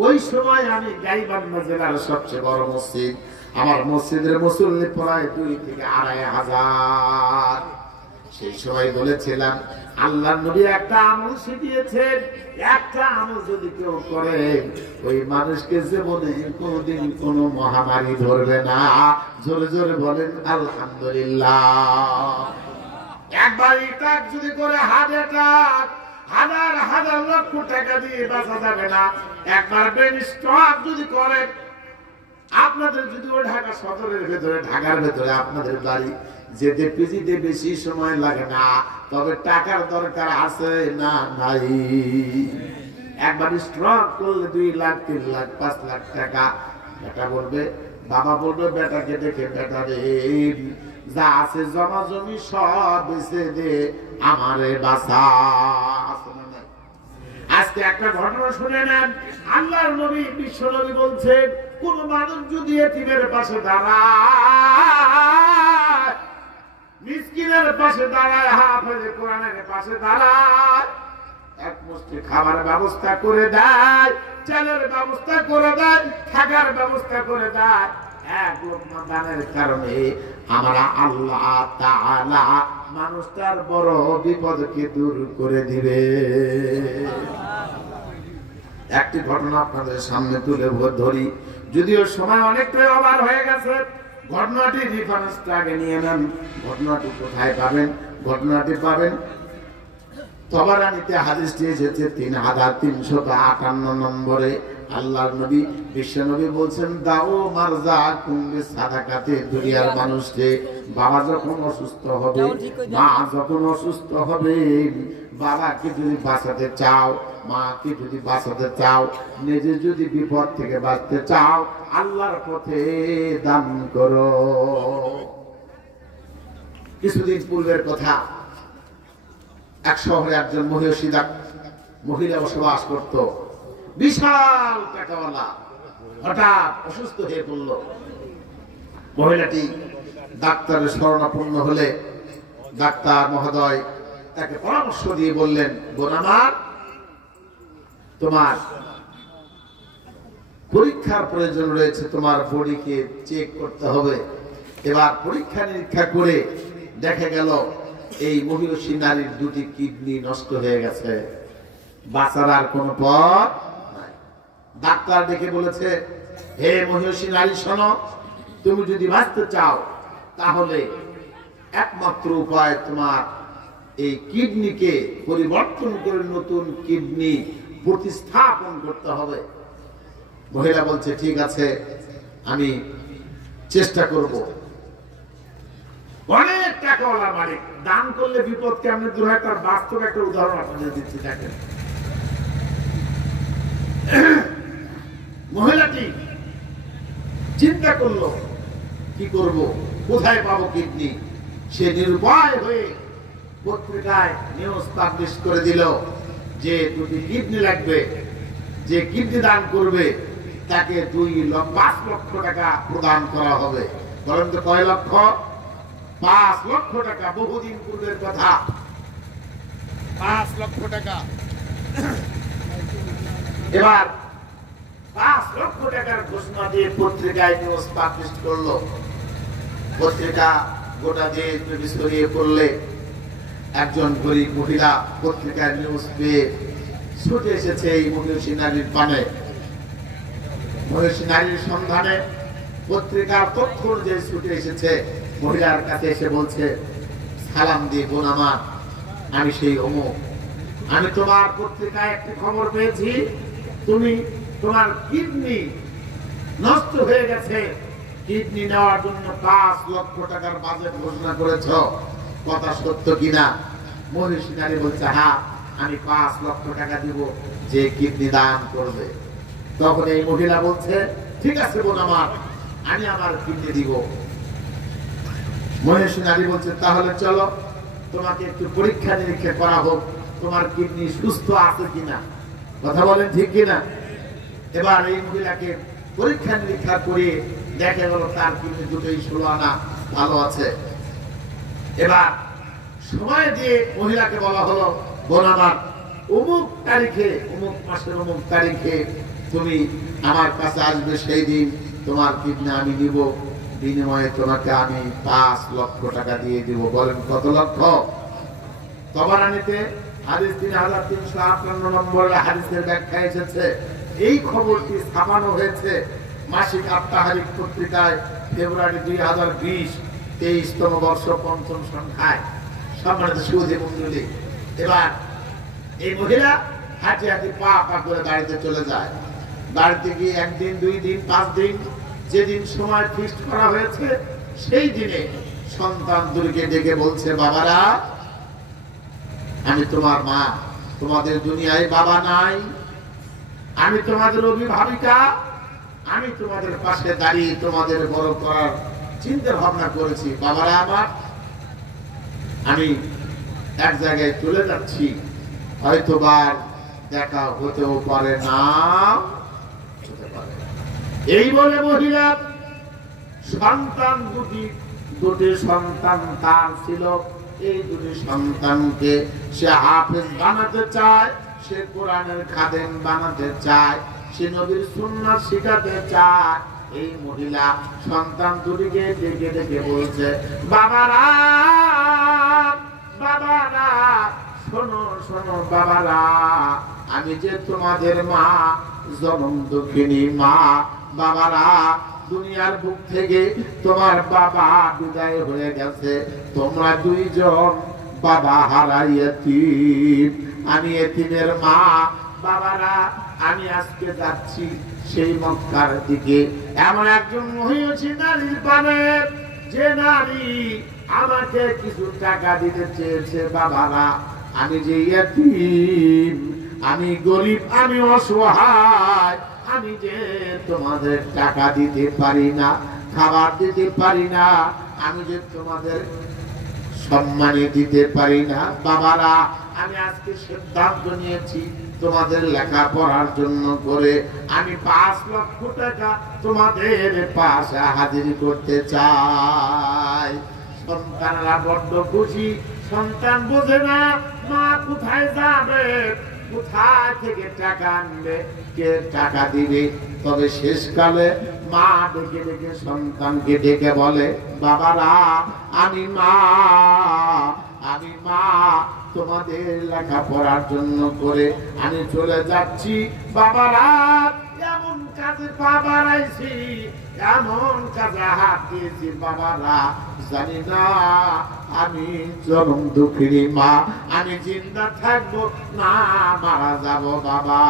ওই সময় আমি গাইবান্ধা জেলার সবচেয়ে বড় মসজিদ, আমার মসজিদের মুসল্লি প্রায় 2 থেকে 2,500। সেই সময় বলেছিলাম আল্লাহর নবী একটা আমল শিখিয়েছেন, একটা আমল যদি কেউ করে ওই মানুষকে জীবনে কোনোদিন কোনো মহামারী ধরবে না। জোরে জোরে বলেন আলহামদুলিল্লাহ। একবার ইটাক যদি করে হার্ট অ্যাটাক, হাজার হাজার লক্ষ টাকা দিয়ে বাঁচা যাবে না। একবার ব্রেন স্ট্রোক যদি করে, আপনাদের যদি ওই ঢাকা সদরের ভেতরে, ঢাকার ভেতরে আপনাদের বাড়ি যেতে পিজিতে বেশি সময় লাগে না, তবে টাকার দরকার আছে না নাই? একবার স্ট্রোক করলে 2 লাখ 3 লাখ 5 লাখ টাকা। বেটা বলবে, বাবা বলবে বেটাকে দেখে, বেটা রে যা আছে জমা জমি সব বেচে দে, আমারে বাঁচা। আজকে একটা ঘটনা শুনে নেন। আল্লাহর নবী বিশ্ব নবী বলছেন, কোন মানুষ যদি এতিমের পাশে দাঁড়ায়, মিসকিনের পাশে দাঁড়ায়, হাফেজে কোরআনের পাশে দাঁড়ায়, এক মুষ্টি খাবার ব্যবস্থা করে দেয়, চালের ব্যবস্থা করে দেয়, থাকার ব্যবস্থা করে দেয়, এক লোকমা দানের কারণে আমরা আল্লাহ তাআলা মানুষটার বড় বিপদকে দূর করে দিবে। একটি ঘটনা আপনাদের সামনে তুলে ধরি, যদিও সময় অনেকটাই ওভার হয়ে গেছে। ঘটনাটি রেফারেন্সটা আগে নিয়ে নেন। ঘটনাটি কোথায় পাবেন? ঘটনাটি পাবেন তবরানীতে, হাদিসটি এসেছে 3358 নম্বরে। আল্লাহর নবী বিশ্ব নবী বলছেন, দাও মারজা কুম্বে সাদাকাতে। দুনিয়ার মানুষকে বাবা যখন অসুস্থ হবে, মা যখন অসুস্থ হবে, বাবাকে যদি বাঁচাতে চাও, মাকে যদি বাঁচাতে চাও, নিজে যদি বিপদ থেকে বাঁচতে চাও, আল্লাহর পথে দান করো। কিছুদিন পূর্বের কথা, এক শহরে একজন মহিলা বসবাস করত, বিশাল টাকাওয়ালা, হঠাৎ অসুস্থ হয়ে পড়ল। মহিলাটি ডাক্তারের শরণাপন্ন হলে ডাক্তার মহোদয় তাকে পরামর্শ দিয়ে বললেন, বোন আমার, তোমার পরীক্ষার প্রয়োজন রয়েছে, তোমার বডিকে চেক করতে হবে। এবার পরীক্ষা নিরীক্ষা করে দেখা গেল এই মহিষী নারীর 2টি কিডনি নষ্ট হয়ে গেছে, বাঁচার আর কোন পথ নাই। ডাক্তার ডেকে বলেছে, হে মহিষী নারী শোনো, তুমি যদি বাঁচতে চাও তাহলে একমাত্র উপায় তোমার এই কিডনিকে পরিবর্তন করে নতুন কিডনি প্রতিস্থাপন করতে হবে। মহিলা বলছে, ঠিক আছে, আমি চেষ্টা করব। অনেক টাকাওয়ালা মালিক, দান করলে বিপদ কেমন দূর হয় তার বাস্তব একটা উদাহরণ আপনাদের দিচ্ছি। দেখেন, মহিলাটি চিন্তা করলো, কি করব, কোথায় পাবো কিডনি। সে নিরুপায় হয়ে পত্রিকায় নিউজ পাবলিশ করে দিল যে 2টি কিডনি লাগবে, যে কিডনি দান করবে তাকে 5 লক্ষ টাকা প্রদান করা হবে। বলেন তো কয় লক্ষ? 5 লক্ষ টাকা। বহুদিন পূর্বের কথা, 5 লক্ষ টাকা। এবার 5 লক্ষ টাকার ঘোষণা দিয়ে পত্রিকায় নিউজ পাবলিশ করলো। পত্রিকা গোটা দিয়ে ছড়িয়ে পড়লে একজন গরিব মহিলা পত্রিকায় নিউজ পেয়ে ছুটে এসেছে এই মহিষী নারীর পানে। মহিষী নারীর সন্ধানে পত্রিকার তথ্য অনুযায়ী ছুটে এসেছে। মহিলার কাছে এসে বলছে, সালাম দিয়ে, বোন আমার, আমি সেই অমুক, আমি তোমার পত্রিকায় একটি খবর পেয়েছি, তুমি তোমার কিডনি নষ্ট হয়ে গেছে, কিডনি নেওয়ার জন্য 5 লক্ষ টাকার বাজেট ঘোষণা করেছ, কথা সত্য কিনা? মহিষী নারী বলছে, হ্যাঁ আমি 5 লক্ষ টাকা দিব যে কিডনি দান করবে। তখন এই মহিলা বলছে, ঠিক আছে বোন আমার, আমি আমার কিডনি দিব। মহিষী নারী বলছে, তাহলে চলো তোমাকে একটু পরীক্ষা নিরীক্ষা করা হোক, তোমার কিডনি সুস্থ আছে কিনা, কথা বলেন ঠিক কিনা? এবার এই মহিলাকে পরীক্ষা নিরীক্ষা করে দেখা গেল তার কিডনি দুটোই 16 আনা ভালো আছে। এবার সময় দিয়ে মহিলাকে বলা হলো, বোন আমার, অমুক তারিখে, অমুক মাসের অমুক তারিখে তুমি আমার কাছে আসবে, সেই দিন তোমার কিডনি আমি নিব, বিনিময়ে তোমাকে আমি 5 লক্ষ টাকা দিয়ে দিব। বলেন কত লক্ষ? তবরানীতে হাদিস 3358 নম্বরে হাদিসের ব্যাখ্যা এসেছে। এই খবরটি ছাপানো হয়েছে মাসিক আত্মাহারিক পত্রিকায় ফেব্রুয়ারি 2020, 23তম বর্ষ, 5ম সংখ্যায়। সম্মানিত সুধী মণ্ডলী, এবার এই মহিলা হাঁটি হাঁটি পা পা করে বাড়িতে চলে যায়। বাড়িতে গিয়ে 1 দিন 2 দিন 5 দিন, যেদিন সময় ফিক্সড করা হয়েছে সেই দিনে সন্তান দুটিকে ডেকে বলছে, বাবারা, আমি তোমার মা, তোমাদের দুনিয়ায় বাবা নাই, আমি তোমাদের অভিভাবিকা, আমি তোমাদের পাশে দাঁড়িয়ে তোমাদের বড় করার চিন্তা ভাবনা করেছি। বাবারা আমার, আমি এক জায়গায় চলে যাচ্ছি, হয়তোবা দেখা হতেও পারে না, হতে পারে। এই বলে মহিলা সন্তান দুটি সন্তান তার ছিল, এই দুটি সন্তানকে সে হাফেজ বানাতে চায়, সে কোরআনের খাদেম বানাতে চায়, সে নবীর সুন্নাত শিখাতে চায়। এই মহিলা সন্তান দুটিকে ডেকে ডেকে বলছে, বাবারা, বাবারা, শোনো শোনো বাবারা, আমি যে তোমাদের মা, জনম দুঃখিনী মা। বাবারা, দুনিয়ার বুক থেকে তোমার বাবা বিদায় হয়ে গেছে, তোমরা 2 জন বাবা হারা এতিম, আমি এতিমের মা। বাবারা, আমি আজকে যাচ্ছি সেই মক্কার দিকে, এমন একজন মহিষী নারীর পানে, যে নারী আমাকে কিছু টাকা দিতে চেয়েছে। বাবারা, আমি যে এতিম, আমি গরিব, আমি অসহায়, আমি যে তোমাদের টাকা দিতে পারি না, খাবার দিতে পারি না, আমি যে তোমাদের সম্মানে দিতে পারি না। বাবারা, আমি আজকে সিদ্ধান্ত নিয়েছি তোমাদের লেখাপড়ার জন্য করে আমি 5 লক্ষ টাকা তোমাদের পাশে হাজির করতে চাই। সন্তানরা বড্ড খুশি। সন্তান বোঝে না মা কোথায় যাবে, কোথায় থেকে টাকা আনবে, কে টাকা দিবে। তবে শেষকালে মা ডেকে ডেকে সন্তানকে ডেকে বলে, বাবারা, আমি মা, আমি মা, তোমাদের লেখাপড়ার জন্য করে আমি চলে যাচ্ছি। বাবারা, এমন কাজে পা বাড়াইছি, এমন কাজে হাত দিয়েছি, বাবারা, জানি না আমি চরম দুঃখিনী মা, আমি জিন্দা থাকবো না মারা যাব। বাবা,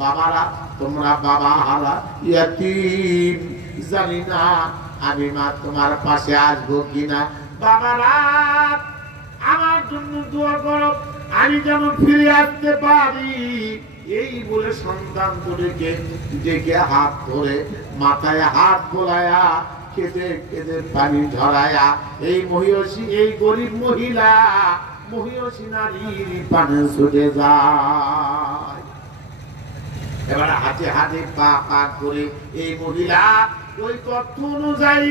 বাবারা, তোমরা বাবা হারা ইয়াতীম, জানি না আমি মা তোমার পাশে আসবো কিনা। বাবারা, আমার জন্য দোয়া করো, আমি যেন ফিরে আসতে পারি। এই বলে সন্তান দুটিকে ডেকে হাত ধরে মাথায় হাত বোলায়া কেঁদে কেঁদে পানি ঝরায়া এই মহিষী, এই গরিব মহিলা মহিষী নারীর পানে ছুটে যায়। এবার হাতে হাতে পা পা করে এই মহিলা ওই তথ্য অনুযায়ী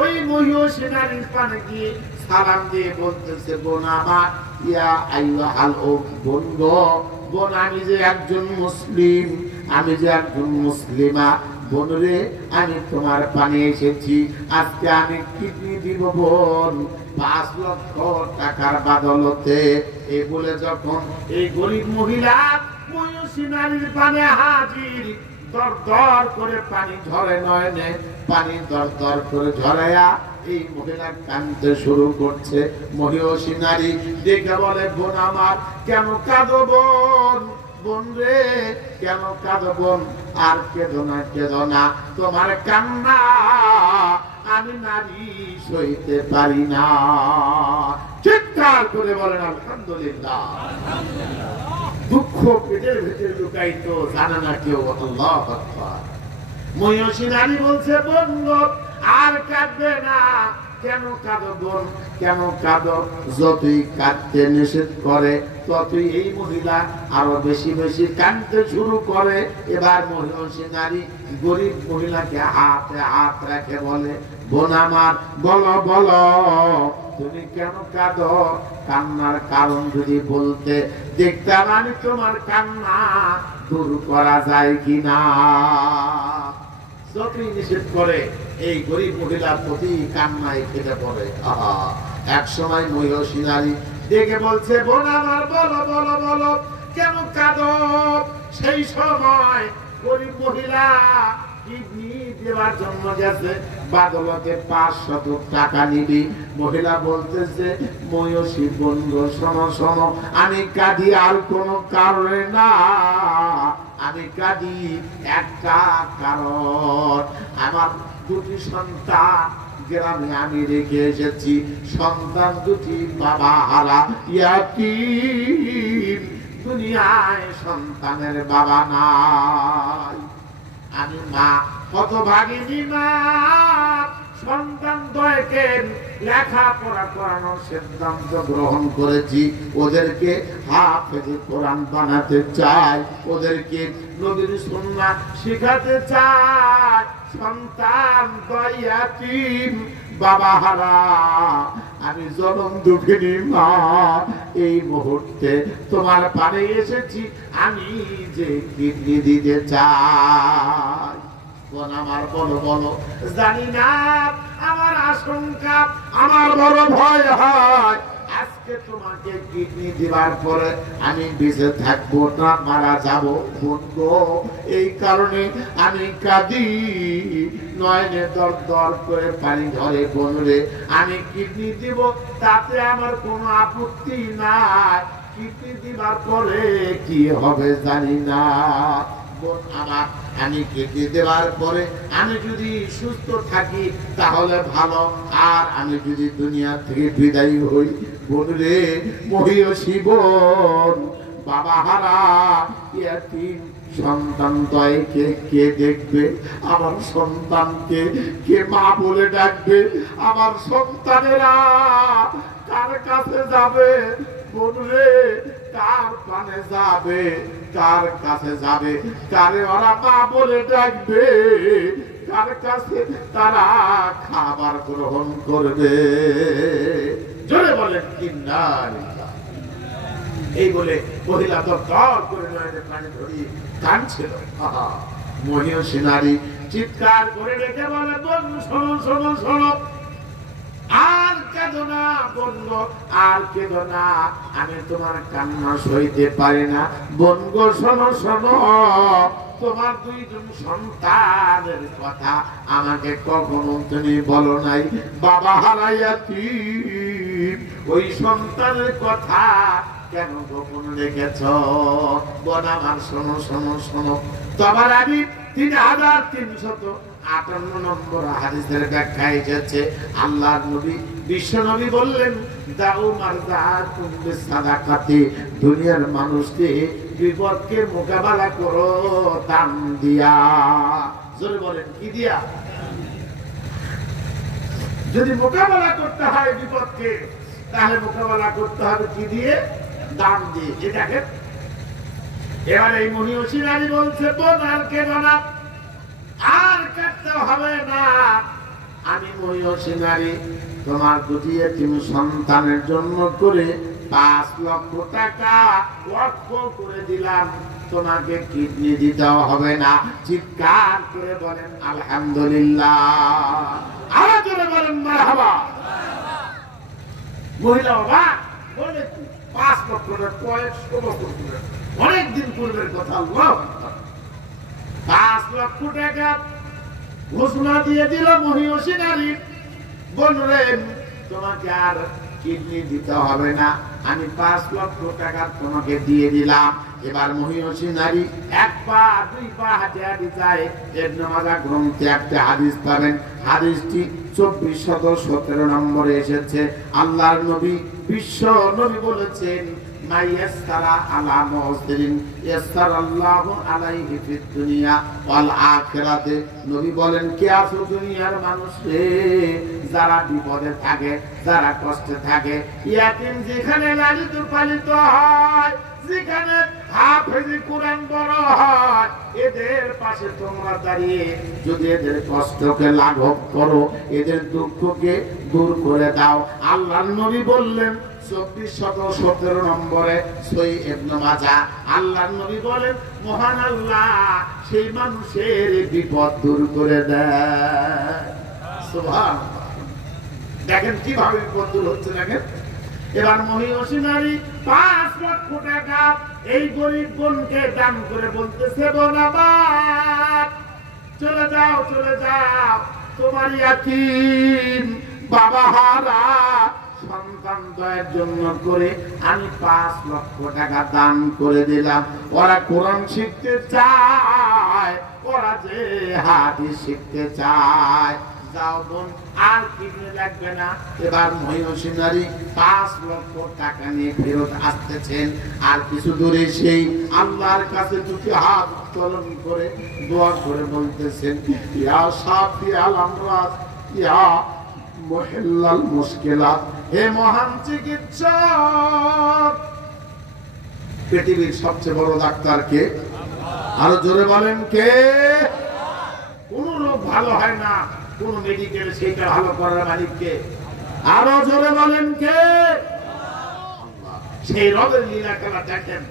ওই মহিষী নারীর পানে গিয়ে সালাম দিয়ে বলতেছে, বোন আমার, ইয়া আইয়ুহাল বোন গো, বোন আমি যে একজন মুসলিম, আমি যে একজন মুসলিমা, বোন রে, আমি তোমার পানে এসেছি, আজকে আমি কিডনি দিব বোন 5 লক্ষ টাকার বদলতে। এই বলে যখন এই গরিব মহিলা মহিষী নারীর পানে হাজির, দর দর করে পানি ঝরে নয়নে, পানি দর দর করে ঝরাইয়া এই মহিলা কাঁদতে শুরু করছে। মহিষী নারী দেখে বলে, বোন আমার, কেন কাঁদো বোন? বোন রে কেন কাঁদো বোন, আর কেঁদো না, তোমার কান্না আমি নারী সইতে পারি না। চিৎকার করে বলেন আলহামদুলিল্লাহ। দুঃখ পেটের ভেতরে লুকাইতো জানে না কেউ, আল্লাহু আকবার। মহিষী নারী বলছে বোন আর কাঁদবে না, কেন কাঁদো বোন, কেন কাঁদো? যতই কাঁদতে নিষেধ করে ততই এই মহিলা আরো বেশি বেশি কাঁদতে শুরু করে। এবার মহিষী নারী গরিব মহিলাকে হাতে হাত রেখে বলে, বোন আমার বলো বলো তুমি কেন কাঁদো? কান্নার কারণ যদি বলতে দেখতাম আমি তোমার কান্না দূর করা যায় কিনা। যতই নিষেধ করে এই গরিব মহিলার প্রতি কান্নায় ফেটে পড়ে। এক সময় মহিষী নারী ডেকে বলছে, বোন আমার বলো বলো বলো কেন কাঁদো? সেই সময় গরিব মহিলা কিডনি দেওয়ার জন্য গেছে, বাদলকে 500 টাকা নিবি। মহিলা বলতেছে, মহিষী বোন গো শোনো শোনো, আমি কাঁদি আর কোনো কারণে না, আমি কাঁদি একটা কারণ, আমার দুটি সন্তান গ্রামে আমি রেখে এসেছি, সন্তান দুটি বাবা হারা ইয়াতীম, দুনিয়ায় সন্তানের বাবা নাই। আমি মা হতভাগিনী মা, সন্তান দ্বয়কে লেখাপড়া করানোর সিদ্ধান্ত গ্রহণ করেছি। ওদেরকে হাফেজে কোরআন বানাতে চাই, ওদেরকে নবীর সুন্নাহ শিখাতে চাই। সন্তান দয়াতিম বাবা হারা, আমি জনম দুঃখিনী মা, এই মুহূর্তে তোমার পারে এসেছি, আমি যে কিডনি দিতে চাই। বোন আমার বলো বলো, জানি না, আমার আশঙ্কা, আমার বড় ভয় হয় আজকে তোমাকে কিডনি দেওয়ার পরে আমি বেঁচে থাকবো না মারা যাব। বোন গো এই কারণে আমি কাঁদি, নয়নে দর দর করে পানি ধরে। বোন রে আমি কিডনি দিব তাতে আমার কোনো আপত্তি নাই, কিডনি দিবার পরে কি হবে জানি না। বোন আমার আমি কিডনি দেওয়ার পরে আমি যদি সুস্থ থাকি তাহলে ভালো, আর আমি যদি দুনিয়া থেকে বিদায় হই, বোন রে মহিষী বোন বাবা হারা ইয়াতীম সন্তান দয়কে কে দেখবে? আমার সন্তানকে কে মা বলে ডাকবে? আমার সন্তানেরা কার কাছে যাবে? বোন রে কার পানে যাবে, কার কাছে যাবে, কারে ওরা মা বলে ডাকবে, কার কাছে তারা খাবার গ্রহণ করবে? জোরে বলেন কিন্না। এই বলে মহিলা তো দর করে পানি ধরি কাঁদছিল। মহিষী নারী চিৎকার করে ডেকে বলে, বোন শোনো শোনো শোনো, আর কেঁদো না বোন গো, আর কেঁদো না, আমি তোমার কান্না সইতে পারি না। বোন গো শোনো শোনো, তোমার দুইজন সন্তানের কথা আমাকে কখনো তুমি বলো নাই, বাবা হারাইয়াতীম, ওই সন্তানের কথা কেন গোপন রেখেছ? বোন আমার শোনো শোনো শোনো। তোমার আমি 3358 নম্বর হাদিসের ব্যাখ্যা এসেছে, আল্লাহর নবী বিশ্ব নবী বললেন, দাউ মারদাতুম বিসাদাকাতি, দুনিয়ার মানুষকে বিপদকে মোকাবেলা করো দান দিয়া। জোরে বলেন কি দিয়া? যদি মোকাবেলা করতে হয় বিপদকে, তাহলে মোকাবেলা করতে হবে কি দিয়ে? দান দিয়ে। এটাকে এবার এই মহিষী নারী বলছে, বোন আর কেঁদো না, আর কাঁদতে হবে না, আমি মহিষী নারী তোমার দুটি এতিম সন্তানের জন্য করে 5 লক্ষ টাকা ওয়াকফ করে দিলাম, তোমাকে কিডনি দিতে হবে না। চিৎকার করে বলেন আলহামদুলিল্লাহ, আরো জোরে বলেন মারহাবা। মহিলা বাবা বলে 5 লক্ষ টাকা অনেকদিন পূর্বের কথা, 5 লক্ষ টাকা ঘোষণা দিয়ে দিল মহিষী নারী। বোন রে তোমাকে আর কিডনি দিতে হবে না, আমি 5 লক্ষ টাকা তোমাকে দিয়ে দিলাম। এবার মহিষী নারী 1 পা 2 পা হাঁটে হাঁটে যায়। ইবনে মাজাহ গ্রন্থে একটা হাদিস পাবেন, হাদিসটি 2417 নম্বরে এসেছে। আল্লাহর নবী বিশ্ব নবী বলেছেন, মাইয়াসসারা আলা মুসলিমিন ইয়াসসারাল্লাহু আলাইহি ফিদ দুনিয়া ওয়াল আখিরাতে। নবী বলেন, কে আছো দুনিয়ার মানুষ রে, যারা বিপদে থাকে, যারা কষ্টে থাকে, ইয়াতিম যেখানে লালিত পালিত হয়, যেখানে হাফেজে কোরআন বড় হয়, এদের পাশে তোমরা দাঁড়িয়ে যদি এদের কষ্টকে লাঘব করো, এদের দুঃখকে দূর করে দাও। আল্লাহর নবী বললেন 2417 নম্বরে সহিহ ইবনে মাজাহ, আল্লাহর নবী বলেন, মহান আল্লাহ সেই মানুষের বিপদ দূর করে দেয়। সুবহানাল্লাহ। দেখেন কিভাবে বিপদ দূর হচ্ছে। দেখেন এবার মহিষী নারী 5 লক্ষ টাকা এই গরিব বোনকে দান করে বলতেছে, বোন আমার চলে যাও, চলে যাও, তোমার ইয়াতীম বাবা হারা সন্তান দয়ের জন্য করে আমি 5 লক্ষ টাকা দান করে দিলাম। ওরা কোরআন শিখতে চায়, ওরা যে হাদিস শিখতে চায়। যাও বোন, আর কিডনি লাগবে না। এবার মহিষী নারী 5 লক্ষ টাকা নিয়ে ফেরত আসতেছেন। আর কিছু দূরে সেই আল্লাহর কাছে দুটি হাত উত্তোলন করে দোয়া করে বলতেছেন, ইয়া শাফিআল আমরাত, ইয়া মুহিল্লাল মুশকিলাত, হে মহান চিকিৎসক। পৃথিবীর সবচেয়ে বড় ডাক্তার কে? আরো জোরে বলেন কে? কোন রোগ ভালো হয় না, কোন মেডিকেল সেটা ভালো করার মালিক কে? আরো জোরে বলেন কে? আল্লাহ। সেই রবের লীলা খেলা দেখেন।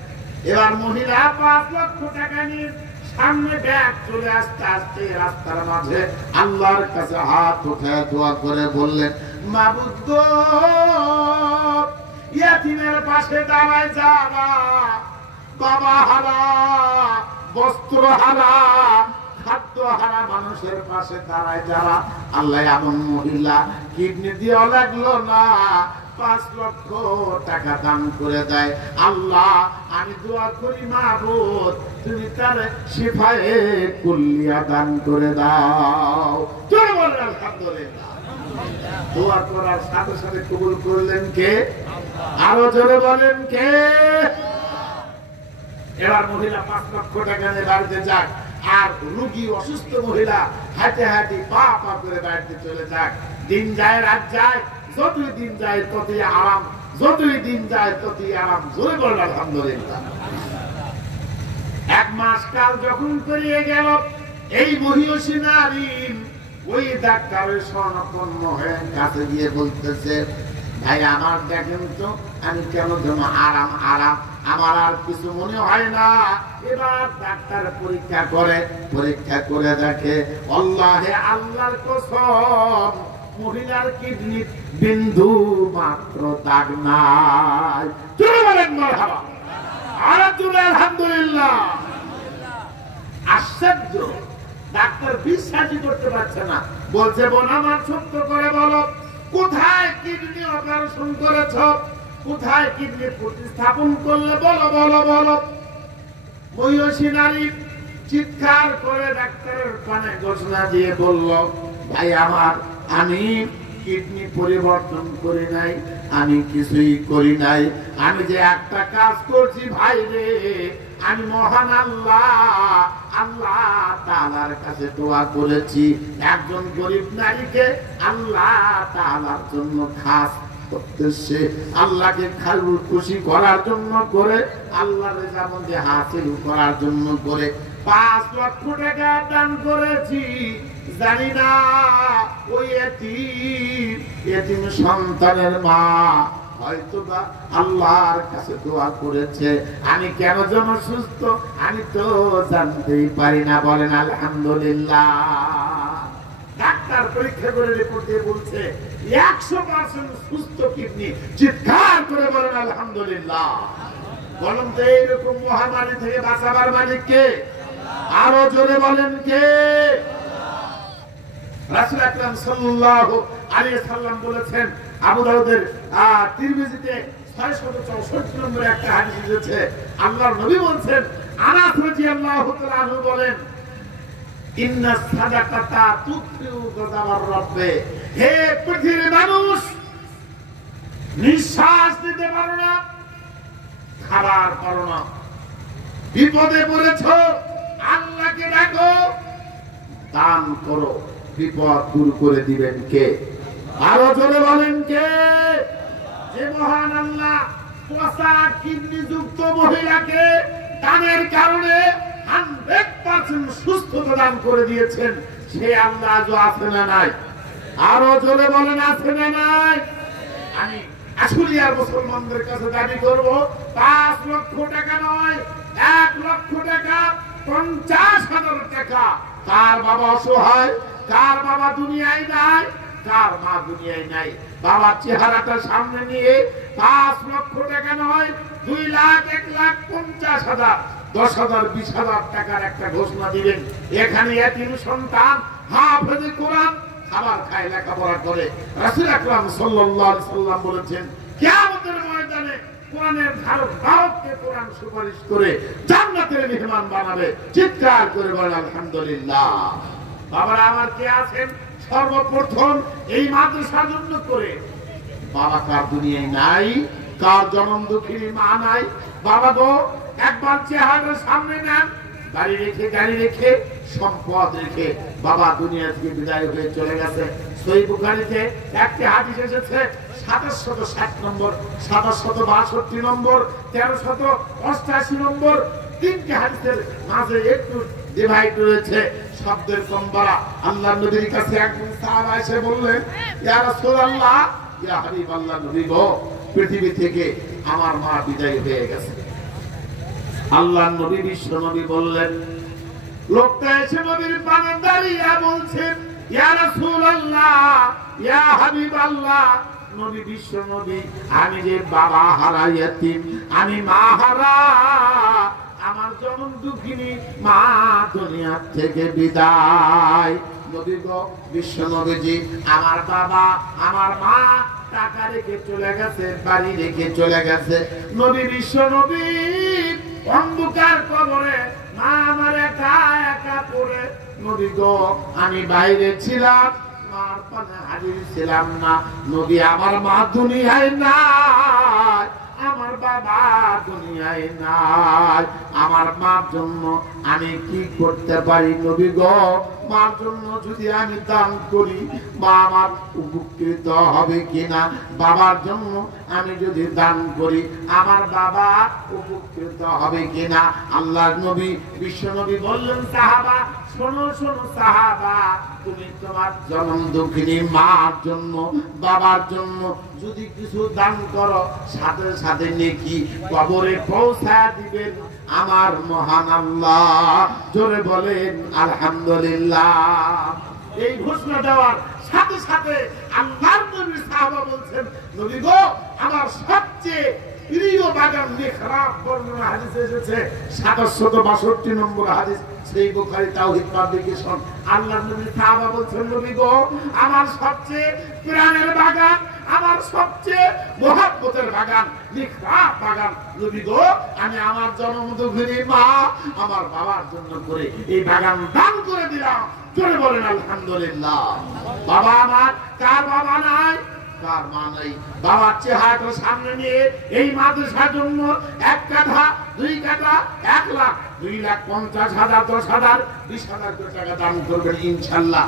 এবার মহিলা 5 লক্ষ টাকা নিয়ে সামনে ব্যাগ চলে আসতে আসতে রাস্তার মাঝে আল্লাহর কাছে হাত উঠে দোয়া করে বললেন, মাবুদ গো, ইয়াতীমের পাশে দাঁড়ায় যাবা, বাবা হারা, বস্ত্র হারা, খাদ্য হারা মানুষের পাশে দাঁড়ায় যারা। আল্লাহ এমন মহিলা কিডনি দিয়েও লাগলো না, 5 লক্ষ টাকা দান করে দেয়। আল্লাহ আমি দোয়া করি, মাবুদ তুমি তার শিফায়ে কুল্লিয়া দান করে দাও। জোরে বলেন আলহামদুলিল্লাহ। দোয়া করার সাথে সাথে কবুল করলেন কে? আরো জোরে বলেন কে? এবার মহিলা 5 লক্ষ টাকা নিয়ে বাড়িতে যাক, আর রোগী অসুস্থ মহিলা হাঁটে হাঁটে পা পা করে বাড়িতে চলে যাক। দিন যায় রাত যায়, যতই দিন যায় ততই আরাম, যতই দিন যায় ততই আরাম। জোরে বলেন আলহামদুলিল্লাহ। 1 মাস কাল যখন পেরিয়ে গেল, এই মহিষী নারী ওই ডাক্তারের শরণাপন্ন হয়ে কাছে গিয়ে বলতেছে, ভাই আমার দেখেন তো আমি কেন যেন আরাম আরাম, আমার আর কিছু মনে হয় না। এবার ডাক্তার পরীক্ষা করে দেখে, আল্লাহে আল্লাহর কসম, মহিলার কিডনি বিন্দু মাত্র দাগ নাই। চলে বলেন মারহাবা, আর জোরে আলহামদুলিল্লাহ। আশ্চর্য, ডাক্তার বিশ্বাসই করতে পারছে না। বলছে, বোন আমার সত্য করে বলো, কোথায় কিডনি অপারেশন করেছ, কোথায় কিডনি প্রতিস্থাপন করলে বলো বলো বলো। মহিষী নারী চিৎকার করে ডাক্তারের কানে ঘোষণা দিয়ে বলল, ভাই আমার, আমি কিডনি পরিবর্তন করি নাই, আমি কিছুই করি নাই। আমি যে একটা কাজ করছি ভাই রে, আমি মহান আল্লাহ তাআলার কাছে দোয়া করেছি। একজন গরিব নারীকে আল্লাহ তাআলার জন্য খাস উদ্দেশ্যে, আল্লাহকে খুশি করার জন্য করে, আল্লাহর রেজামন্দি হাসিল করার জন্য করে 5 লক্ষ টাকা দান করেছি। জানি না ওই এতিম সন্তানের মা হয়তোবা আল্লাহর কাছে দোয়া করেছে, আমি কেন যেন সুস্থ আমি তো জানতেই পারি না। বলেন আলহামদুলিল্লাহ। ডাক্তার পরীক্ষা করে রিপোর্ট দিয়ে বলছে 100% সুস্থ কিডনি। চিৎকার করে বলেন আলহামদুলিল্লাহ। বলুন তো এইরকম মহামারী থেকে বাঁচাবার মালিক কে? আরো জোরে বলেন কে? রাসূল আকরাম সাল্লাল্লাহু আলাইহি সাল্লাম বলেছেন, আবু দাউদের তিরমিজিতে 664 নম্বরে একটা হাদিস এসেছে, আল্লাহর নবী বলেন, আনাস রাদিয়াল্লাহু তাআলা আনহু বলেন, ইন্না সাদাকাতা তুতফিউ গাযাবার রাব্বে। হে পৃথিবীর মানুষ, নিঃশ্বাস নিতে পারো না, খাবার পারো না, বিপদে পড়েছো, আল্লাহকে ডাকো, দান করো, বিপদ দূর করে দিবেন কে? আরো জোরে বলেন কে? যে মহান আল্লাহ পচা কিডনি যুক্ত মহিলাকে দানের কারণে 100% সুস্থতা দান করে দিয়েছেন, সে আল্লাহ আজও আছে না নাই? আরো জোরে বলেন আছে না নাই? আমি আশুলিয়ার মুসলমানদের কাছে দাবি করব, 5 লক্ষ টাকা নয়, 1 লক্ষ টাকা, 50,000 টাকা। কার বাবা অসহায়, কার বাবা দুনিয়ায় নাই, কার মা দুনিয়ায় নাই, বাবার চেহারাটা সামনে নিয়ে 5 লক্ষ টাকা নয়, 2 লাখ, 1 লাখ 50,000, 10,000, 20,000 টাকার একটা ঘোষণা দিবেন। এখানে এতিম সন্তান হাফেজে কোরআন খাবার খায়, লেখাপড়া করে। রাসূল আকরাম সাল্লাল্লাহু আলাইহি সাল্লাম বলেছেন, কিয়ামতের ময়দানে কোরআনের ধারক বাহককে কোরআন সুপারিশ করে জান্নাতের মেহমান বানাবে। চিৎকার করে বলেন আলহামদুলিল্লাহ। বাবারা আমার কে আছেন সর্বপ্রথম এই মাদ্রাসার জন্য করে? বাবা কার দুনিয়ায় নাই, কার জনম দুঃখিনী মা নাই? বাবা গো, একবার চেহারা সামনে নেন, বাড়ি রেখে, গাড়ি রেখে, সম্পদ রেখে বাবা দুনিয়া থেকে বিদায় হয়ে চলে গেছে। সহিহ বুখারীতে একটি হাদিস এসেছে, 2760 নম্বর, 2762 নম্বর, 1388 নম্বর, 3টি হাদিসের মাঝে একটু ডিভাইড রয়েছে, শব্দের কম্বরা। আল্লাহর নবীর কাছে একজন সাহাবা এসে বললেন, ইয়া রাসূলুল্লাহ, ইয়া হাবিবাল্লাহ, নবী গো, পৃথিবী থেকে আমার মা বিদায় হয়ে গেছে। আল্লাহর নবী বিশ্ব নবী বললেন, লোকটা এসে নবীর পানে দাঁড়িয়ে বলছেন, ইয়া রাসূলুল্লাহ, ইয়া হাবিবাল্লাহ, নবী বিশ্ব নবী, আমি যে বাবা হারা ইয়তীম, আমি মা হারা, আমার জনম দুঃখিনী মা দুনিয়া থেকে বিদায়। নবী গো, বিশ্ব নবীজি, আমার বাবা আমার মা টাকা রেখে চলে গেছে, বাড়ি রেখে চলে গেছে। নবী বিশ্ব নবী অন্ধকার কবরে মা আমার একা একা পড়ে। নবী গো, আমি বাইরে ছিলাম, মার পানে হাজির ছিলাম না। নবী, আমার মা দুনিয়ায় নাই, আমার বাবা দুনিয়ায় নাই, আমার মার জন্য আমি কি করতে পারি? নবী গো, মার জন্য যদি আমি দান করি, মা আমার উপকৃত হবে কিনা? বাবার জন্য আমি যদি দান করি, আমার বাবা উপকৃত হবে কিনা? আল্লাহর নবী বিশ্ব নবী বললেন, সাহাবা শোনো শোনো সাহাবা, তুমি তোমার জনম দুঃখিনী মার জন্য, বাবার জন্য যদি কিছু দান করো, সাথে সাথে নেকি কবরে পৌঁছা দিবেন আমার মহান আল্লাহ। জোরে বলেন আলহামদুলিল্লাহ। এই ঘোষণা দেওয়ার সাথে সাথে আল্লাহর নবীর সাহাবা বলছেন, নবী গো, আমার সবচেয়ে প্রিয় বাগান মিহরাব বর্ণনা হাদিসে এসেছে, 762 নম্বর হাদিস, সেই বুখারী তাওহীদ পাবলিকেশন। আল্লাহর নবী সাহাবা বলছেন, নবী গো, আমার সবচেয়ে প্রাণের বাগান, আমার সবচেয়ে মহব্বতের বাগান মিহরাব বাগান। নবী গো, আমি আমার জনম দুঃখিনী মা আমার বাবার জন্য করে এই বাগান দান করে দিলাম। জোরে বলেন আলহামদুলিল্লাহ। বাবা আমার, কার বাবা নাই, কার মা নাই, বাবার চেহারাটা সামনে নিয়ে এই মাদ্রাসার জন্য 1 কাঠা, 2 কাঠা, 1 লাখ, 2 লাখ 50,000, 10,000, 20,000 টাকা দান করবেন ইনশাআল্লাহ।